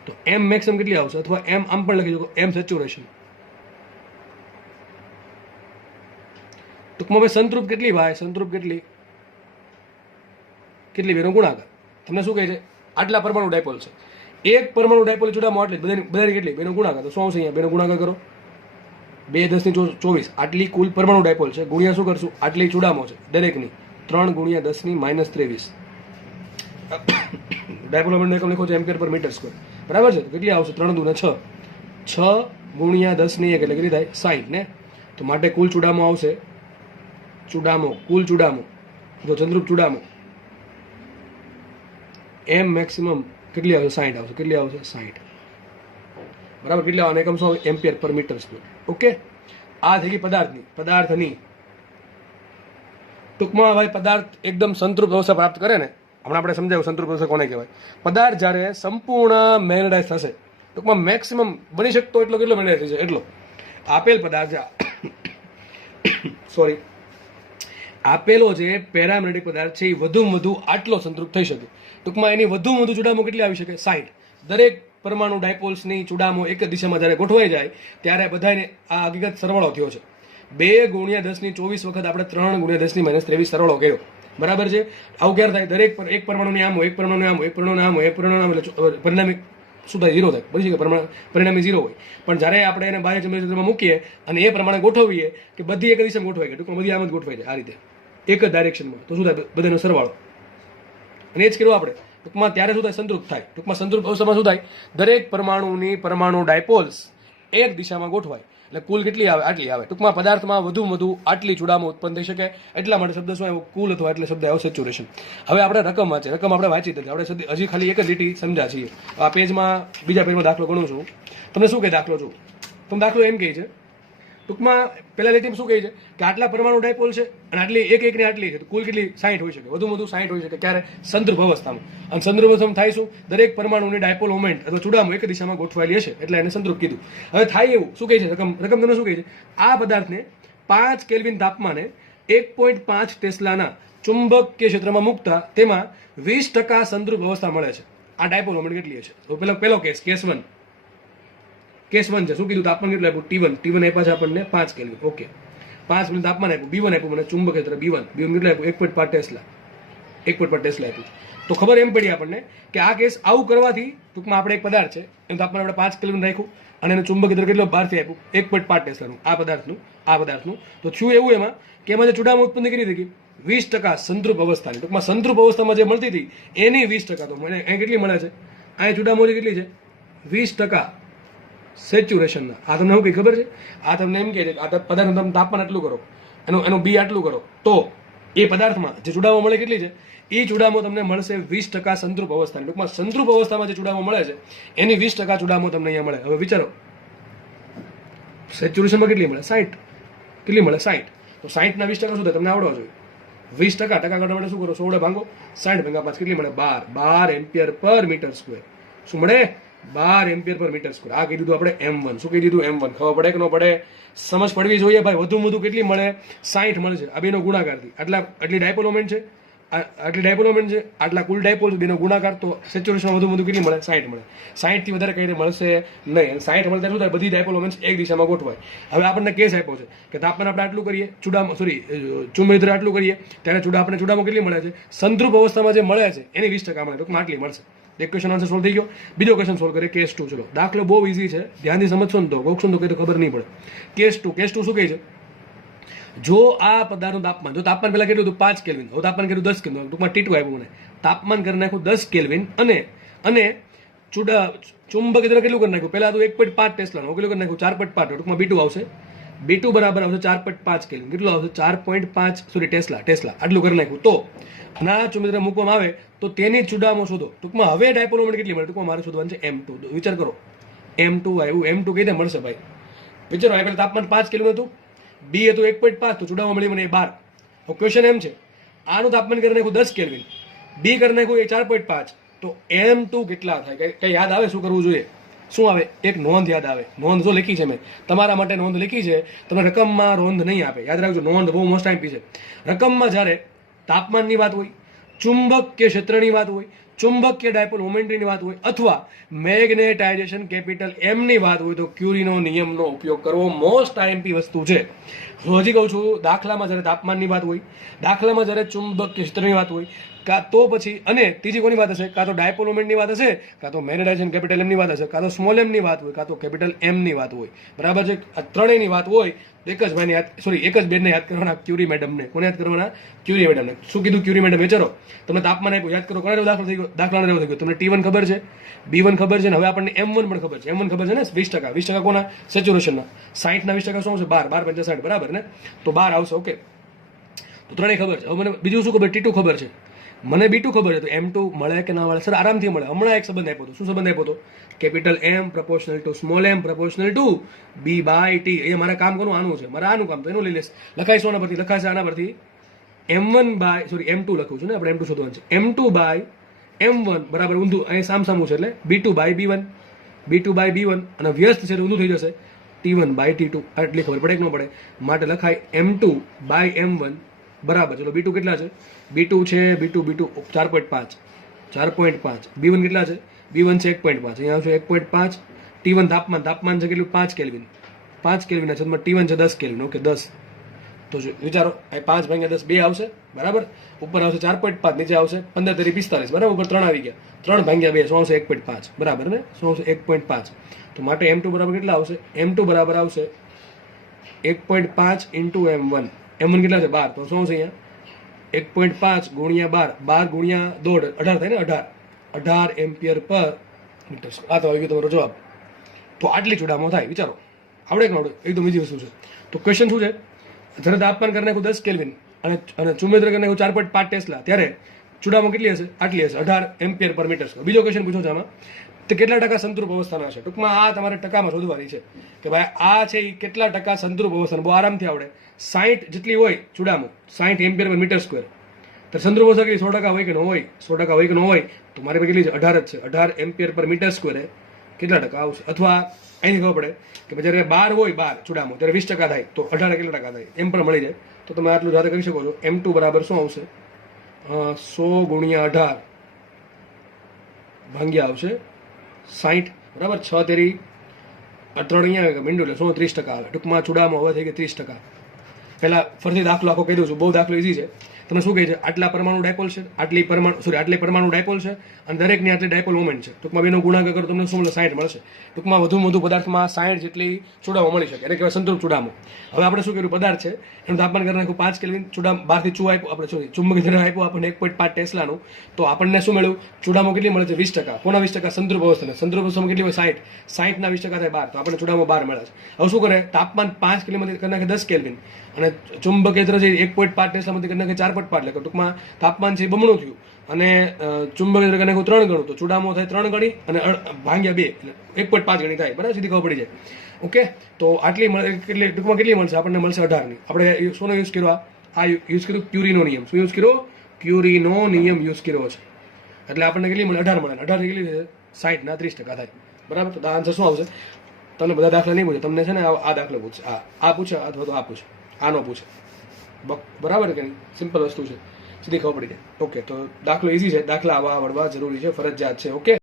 તો એમ મેક્સિમમ કેટલી આવશે? અથવા એમ આમ પણ લખી શકો, એમ સેચ્યુરેશન. ટૂંકમાં ભાઈ સંતૃપ્ત કેટલી ભાઈ? સંતૃપ્ત કેટલી બેનો ગુણાકાર. તમને શું કહે છે? આટલા પરમાણુ ડાયપોલ છે. એક પરમાણુ ડાયપોલ ચુડામાં આટલી, બધાની કેટલી? બેનો ગુણાકાર. તો શું આવશે અહીંયા? બેનો ગુણાકાર કરો. 2 × 10⁻24 આટલી કુલ પરમાણુ ડાયપોલ છે, ગુણ્યા શું કરશું? આટલી ચુડામો છે દરેકની, 3 × 10⁻23. ડાયપોલ મોમેન્ટ એકમ લખો છો એમ્પિયર પર મીટર સ્ક્વેર. બરાબર છે? તો કેટલી આવશે? 3 × 6 × 10⁻1 એટલે કેટલી થાય? 60 ને. તો માટે કુલ ચુડામો આવશે, કુલ ચુડામો, જો ચંદ્રુપ ચુડામો એમ મેક્સિમમ કેટલી આવશે? 60 આવશે. કેટલી આવશે? 60. બરાબર? કેટલી આવવાના એકમ શું? એમ્પિયર પર મીટર સ્ક્વેર. ઓકે, આ થઈ ગઈ પદાર્થની ટૂંકમાં ભાઈ પદાર્થ એકદમ સંતૃપ્ત અવસ્થા પ્રાપ્ત કરે ને, હમણાં આપણે સમજાવ્યું સંતૃપ્ત અવસ્થા કોને કહેવાય. પદાર્થ જ્યારે સંપૂર્ણ મેગ્નેટાઇઝ થશે, ટૂંકમાં મેક્સિમમ બની શકતો એટલો કેટલો મેગ્નેટાઇઝ થશે એટલો આપેલ પદાર્થ સોરી આપેલો જે પેરામેગ્નેટિક પદાર્થ છે એ વધુમાં વધુ આટલો સંતૃપ્ત થઈ શકે. ટૂંકમાં એની વધુમાં વધુ ચુડામો કેટલી આવી શકે? 60. દરેક પરમાણુ ડાયપોલ્સની ચુડામો એક જ દિશામાં જ્યારે ગોઠવાઈ જાય ત્યારે બધાને આ હકીકત સરવાળો થયો છે. 2 × 10⁻24 વખત આપણે 3 × 10⁻23 સરવાળો કર્યો, બરાબર છે. આવું ક્યારે થાય? દરેક એક પરમાણુની આમ હોય, એક પરમાણુ આમ હોય, એક પરમાણુ આમ હોય, એક પરમાણુ આમ, એટલે પરિણામી શું થાય? 0 થાય. બની શકે પરિણામી 0 હોય. પણ જ્યારે આપણે એને બાહ્ય ચુંબકીય ક્ષેત્રમાં મૂકીએ અને એ પ્રમાણે ગોઠવીએ કે બધી એક દિશામાં ગોઠવાઈ ગઈ, ટૂંકમાં બધી આમ જ ગોઠવાઈ જાય આ રીતે એક જ ડાયરેક્શનમાં, તો શું થાય? બધાનો સરવાળો. અને એ જ કર્યું આપણે. ટૂંકમાં ત્યારે શું થાય? સંતૃપ્ત થાય. ટૂંકમાં સંતૃપ્ત અવસ્થામાં શું થાય? દરેક પરમાણુની પરમાણુ ડાયપોલ્સ એક દિશામાં ગોઠવાય એટલે કુલ કેટલી આવે? આટલી આવે. ટૂંકમાં પદાર્થમાં વધુમાં વધુ આટલી ચુડામો ઉત્પન્ન થઈ શકે. એટલા માટે શબ્દ શું આવ્યો? કુલ, અથવા એટલે શબ્દ આવ્યો સેચ્યુરેશન. હવે આપણે રકમ વાંચીએ. રકમ આપણે વાંચી દીધી. આપણે હજી ખાલી એક જ લીટી સમજા છીએ. આ પેજમાં બીજા પેજમાં દાખલો ગણું છું. તમને શું કહે દાખલો? છું તમે દાખલો એમ કહે છે, ટૂંકમાં પહેલા લીટીમાં શું કહે છે કે આટલા પરમાણુ ડાયપોલ છે અને આટલી એક એકની આટલી છે, તો કુલ કેટલી? 60 હોઈ શકે. વધુમાં વધુ 60 હોઈ શકે. ક્યારે? સંદર્ભ અવસ્થામાં. અને સંદર્ભ અવસ્થામાં થાય શું? દરેક પરમાણુની ડાયપોલ મોમેન્ટ અથવા ચુડામો એક દિશામાં ગોઠવાયેલી હશે એટલે એને સંતૃપ્ત કીધું. હવે થાય એવું શું કહે છે રકમ તમને શું કહે છે? આ પદાર્થને 5 કેલ્વિન તાપમાને 1.5 ટેસ્લાના ચુંબકીય ક્ષેત્રમાં મૂકતા તેમાં 20% સંતૃપ્ત અવસ્થા મળે છે. આ ડાયપોલ મોમેન્ટ કેટલી છે? તો પેલો કેસ 1 છે. શું કીધું? તાપમાન કેટલું આપ્યું? T1 આપ્યા છે આપણને 5 કેલ્વિન. ઓકે, 5 મિનિટ તાપમાન આપ્યું. B1 આપ્યું મને ચુંબક ક્ષેત્ર B1 કેટલું આપ્યું? 1.5 ટેસ્લા. 1.5 ટેસ્લા આપ્યું. તો ખબર એમ પડી આપણને કે આ કેસ આવું કરવાથી ટૂંકમાં આપણે એક પદાર્થ છે એનું તાપમાન આપણે 5 કેલ્વિન રાખ્યું અને એનું ચુંબક ક્ષેત્ર કેટલું બહારથી આપ્યું? 1.5 ટેસ્લાનું. આ પદાર્થનું તો થયું એવું એમાં કે એમાં જે ચુડામો ઉત્પન્ન કરી હતી 20% સંતૃપ્ત અવસ્થાની. ટૂંકમાં સંતૃપ્ત અવસ્થામાં જે મળતી હતી એની 20% તો મને અહીં કેટલી મળે છે? અહીં ચુડામો કેટલી છે? 20% સેચ્યુરેશનના. આ તમને શું કંઈ ખબર છે? આ તમને એમ કહે છે કે આ પદાર્થનું તમે તાપમાન આટલું કરો, એનું બી આટલું કરો, તો એ પદાર્થમાં જે ચુડામો મળે કેટલી છે? એ ચુડામો તમને મળશે 20% સંતૃપ્ત અવસ્થાની. ટૂંકમાં સંતૃપ્ત અવસ્થામાં જે ચુડામો મળે છે એની 20% ચુડામો તમને અહીંયા મળે. હવે વિચારો સેચ્યુરેશનમાં કેટલી મળે? 60. કેટલી મળે? 60. તો 60 ના 20% શું થાય? તમને આવડવા જોઈએ. 20% ટકા કાઢવા માટે શું કરો? 16 ભાંગો 60 ભાંગા 5 કેટલી મળે? 12 એમ્પિયર પર મીટર સ્ક્વેર. શું મળે? 12 એમ્પિયર પર મીટર સ્ક્વેર. આ કહી દીધું આપણે M1. શું કહી દીધું? M1. ખબર પડે કે ન પડે? સમજ પડવી જોઈએ ભાઈ. વધુ કેટલી મળે? 60 મળે છે. આ બેનો ગુણાકારથી આટલી ડાયપોલ મોમેન્ટ છે, આટલી ડાયપોલ મોમેન્ટ છે, આટલા કુલ ડાયપોલ બેનો ગુણાકાર, તો સેચ્યુરેશન વધુ કેટલી મળે? 60 મળે. 60 થી વધારે કઈ રીતે મળશે નહીં. 60 મળે શું થાય? બધી ડાયપોલ મોમેન્ટ એક દિશામાં ગોઠવાય. હવે આપણને કેસ આપ્યો છે કે તાપમાન આપણે આટલું કરીએ, ચુંબક આટલું કરીએ ત્યારે આપણે ચુડામો કેટલી મળે છે? સંતૃપ્ત અવસ્થામાં જે મળે છે એની 20% મળે. ટૂંકમાં આટલી મળશે. એક ક્વેશ્ચન આન્સર સોલ્વ થઈ ગયો. બીજો ક્વેશ્ચન સોલ્વ કરીએ. કેસ 2. ચલો, દાખલો બહુ ઇઝી છે, ધ્યાનથી સમજશો ને તો ગોખશો ને તો કઈ ખબર નહીં પડે. કેસ 2 શું કહે છે? જો આ પદાર્થનું તાપમાન, જો તાપમાન પહેલા કેટલું હતું? 5 કેલ્વિન. હવે તાપમાન કર્યું 10 કેલ્વિન. ટૂંકમાં T2 આપ્યું મને. તાપમાન કરી નાખ્યું 10 કેલ્વિન અને ચુંબક ક્ષેત્ર કેટલું કરી નાખ્યું? પહેલા હતું 1.5 ટેસ્લાનું. કેટલું કરી નાખ્યું? 4.5. ટૂંકમાં B2 આવશે. B2 બરાબર આવશે 4.5 કેલ્વિન. કેટલું આવશે? 4.5 ટેસ્લા. આટલું કરી નાખ્યું. તો ના ચુંબક મૂકવામાં આવે તો તેની ચુડામો શોધો. ટૂંકમાં હવે ડાયપોલ મોમેન્ટ કેટલી મળે? ટૂંકમાં મારે શોધવાનું છે M2. વિચાર કરો. M2 આવ્યું. M2 કઈ રીતે મળશે ભાઈ? વિચારો. પહેલા તાપમાન 5 કેલ્વિન હતું, બી હતું 1.5, તો ચુડામો મળી મને 12. હવે ક્વેશ્ચન એમ છે, આનું તાપમાન કરી નાખ્યું 10 કેલ્વિન, બી કરી નાખ્યું 4.5, તો M2 કેટલા થાય? કઈ યાદ આવે? શું કરવું જોઈએ? શું આવે? એક નોંધ યાદ આવે. નોંધ જો લખી છે મેં તમારા માટે, નોંધ લખી છે. તમને રકમમાં નોંધ નહીં આપે, યાદ રાખજો. નોંધ બહુ મોસ્ટ ટાઈમ છે. રકમમાં જ્યારે તાપમાનની વાત હોય, ચુંબકીય ક્ષેત્રની વાત હોય, ચુંબકીય ડાયપોલ મોમેન્ટની વાત હોય અથવા મેગ્નેટાઇઝેશન કેપિટલ M ની વાત હોય તો ક્યુરીનો નિયમનો ઉપયોગ કરવો મોસ્ટ આઈએમપી વસ્તુ છે. હજી કહું છું, દાખલામાં જ્યારે તાપમાનની વાત હોય, દાખલામાં જ્યારે ચુંબકીય ક્ષેત્રની વાત હોય, તો પછી અને ત્રીજી કોની વાત હશે? કાં તો ડાયપોલ મોમેન્ટની વાત હશે, કાં તો મેગ્નેટાઇઝેશન કેપિટલ M ની વાત હશે, કાં તો સ્મોલ m ની વાત હોય, કાં તો કેપિટલ M ની વાત હોય. બરાબર છે? આ ત્રણેયની વાત હોય. એક જ ભાઈને એક જ બેનને યાદ કરવાના, ક્યુરી મેડમને. કોને યાદ કરવાના? ક્યુરી મેડમને. શું કીધું ક્યુરી મેડમ? વિચારો, તમને તાપમાન આપ્યું, યાદ કરો. કોનો દાખલો થઈ ગયો? દાખલાનો થઈ ગયો. તમને T1 ખબર છે, B1 ખબર છે, ને હવે આપણને M1 પણ ખબર છે. M1 ખબર છે ને? 20%. 20% કોના? સેચ્યુરેશનના. 60 ના 20% શું આવશે? 12 65. બરાબર ને? તો 12 આવશે. ઓકે, તો ત્રણેય ખબર છે. હવે મને બીજું શું ખબર? T2 ખબર છે, મને B2 ખબર છે. તો M2 મળે કે ના મળે? સર આરામથી મળે. હમણાં એક સંબંધ આપ્યો હતો. શું સંબંધ આપ્યો હતો? Capital M proportional to small m proportional to B/T. અહીંયા મારે કામ કરવું આનું છે, મારે આનું કામ તો એનું લઈ લેશે. લખાઈશું આના પરથી, લખાશે આના પરથી M1 બાય M2 લખું છું ને, આપણે M2 શોધવાનું છે. M2 બાય M1 બરાબર ઊંધું અહીં સામસામું છે એટલે B2 by B1, B2 by B1 અને વ્યસ્ત છે એટલે ઊંધું થઈ જશે T1 બાય T2. આટલી ખબર પડે કે ન પડે? માટે લખાય M2 બાય M1 બરાબર, ચલો B2 કેટલા છે? B2 છે B2 4.5, 4.5. B1 કેટલા છે? B1 છે 1.5, અહીંયા આવશે 1.5. T1 તાપમાન છે કેટલું? 5 કેલ્વિન, 5 કેલ્વિનના છેદમાં T1 છે 10 કેલ્વિન. ઓકે 10. તો વિચારો અહીં 5 ભાગ્યા 10 2 આવશે બરાબર, ઉપર આવશે 4.5, નીચે આવશે 15 તરી 45 બરાબર, ઉપર 3 આવી ગયા, 3 ભાગ્યા 2 શું આવશે? 1.5 બરાબર ને, શું આવશે? 1.5. તો માટે M2 બરાબર કેટલા આવશે? M2 બરાબર આવશે 1.5 ઇન્ટુ M1. M1 કેટલા છે? 12. તો શું આવશે અહીંયા? 1.5 ગુણ્યા 12, 12 ગુણ્યા 2 18 થાય ને, 18 એમ્પિયર પર મીટર. આ તો આવી ગયો તમારો જવાબ. તો આટલી ચૂડામો થાય. વિચારો, આવડે કે આવડે? એકદમ ઈઝી વસ્તુ છે. તો ક્વેશ્ચન શું છે? જ્યારે તાપમાન કરી નાખું 10 કેલ્વિન અને ચુંબકીય કરી નાખું 4.5 ટેસ્લા, ત્યારે ચૂડામો કેટલી હશે? આટલી હશે, 18 એમ્પિયર પર મીટર સ્ક્વેર. બીજો ક્વેશ્ચન પૂછો છે આમાં, તો કેટલા ટકા સંતૃપ અવસ્થાના છે? ટૂંકમાં આ તમારે ટકામાં શોધવાની છે કે ભાઈ આ છે એ કેટલા ટકા સંતૃપ અવસ્થાનું. બહુ આરામથી આવડે. 60 જેટલી હોય ચૂડામો, 60 એમ્પિયર પર મીટર સ્ક્વેર. તો સંતૃપ અવસ્થા કેટલી? 100% હોય કે ન હોય? 100% હોય કે ન હોય? તો મારી પાસે કેટલી છે? 18 જ છે. 18 એમ્પિયર પર મીટર સ્ક્વેર કેટલા ટકા આવશે? અથવા અહીંથી ખબર પડે કે જ્યારે 12 હોય 12 ચૂડામો, ત્યારે 20% થાય, તો 18 કેટલા ટકા થાય એમ પણ મળી જાય. તો તમે આટલું જાતે કરી શકો છો. M2 બરાબર શું આવશે? 100 ગુણ્યા 18 ભાગ્યા આવશે 60 બરાબર, 6 તેરી 3 અહીંયા આવે કે મીંડું, એટલે 30% આવે. ટૂંકમાં ચૂડામો હવે થઈ ગઈ 30%. પહેલા ફરીથી દાખલો આખો કહી દઉં છું, બહુ દાખલો ઈઝી છે. તમે શું કહે છે? આટલા પરમાણુ ડાયપોલ છે, આટલી પરમાણુ ડાયપોલ છે અને દરેકની આટલી ડાયપોલ મોમેન્ટ છે. ટૂંકમાં બેનો ગુણાકાર કરો તમને શું મળે? 60 મળશે. ટૂંકમાં વધુમાં વધુ પદાર્થમાં 60 જેટલી ચૂડામો મળી શકે, એને કહેવાય સંતૃપ્ત ચૂડામો. હવે આપણે શું કર્યું? પદાર્થ છે એનું તાપમાન કરી નાખ્યું 5 કેલ્વિન, ચૂડામો બહારથી આપ્યું આપણે, ચુંબકીય દ્રવ્ય આપ્યું આપણને 1.5 ટેસ્લાનું. તો આપણને શું મળ્યું? ચૂડામો કેટલી મળે છે? 20%. કોના 20%? સંતૃપ્ત અવસ્થાને. સંતૃપ્ત અવસ્થામાં કેટલી હોય? 60. 60ના 20% થાય 12. તો આપણે ચૂડામો 12 મળે છે. હવે શું કરે? તાપમાન 5 કેલ્વિનમાંથી કરી નાખે 10 કેલ્વિન અને ચુંબકીય દ્રવ્ય 1.5 ટેસ્લામાંથી કરી નાખે 4.5, એટલે ટૂંકમાં તાપમાન છે બમણું થયું અને ચુંબકીય દ્રવ્ય નાખ્યું 3 ગણું, તો ચૂડામો થાય 3 ગણી અને ભાગ્યા 2 એટલે 1.5 ગણી થાય બરાબર, સીધી ખબર પડી જાય. ઓકે, તો આટલી કેટલી ટૂંકમાં કેટલી મળશે? આપણને મળશે 18ની. આપણે શોનો યુઝ કર્યો? આ યુઝ કર્યું ક્યુરીનો નિયમ. શું યુઝ કર્યો? ક્યુરીનો નિયમ યુઝ કર્યો છે. એટલે આપણને કેટલી મળે? 18 મળે. 18 કેટલી છે? 60ના 30% થાય બરાબર. તો આન્સર શું આવશે? તમને બધા દાખલા નહીં પૂછે, તમને છે ને આ દાખલો પૂછશે, આ પૂછે અથવા તો આ પૂછે, આનો પૂછે બરાબર કે નહીં? સિમ્પલ વસ્તુ છે, સીધી ખબર પડી જાય. ઓકે, તો દાખલો ઈઝી છે. દાખલા આવડવા જરૂરી છે, ફરજિયાત છે. ઓકે.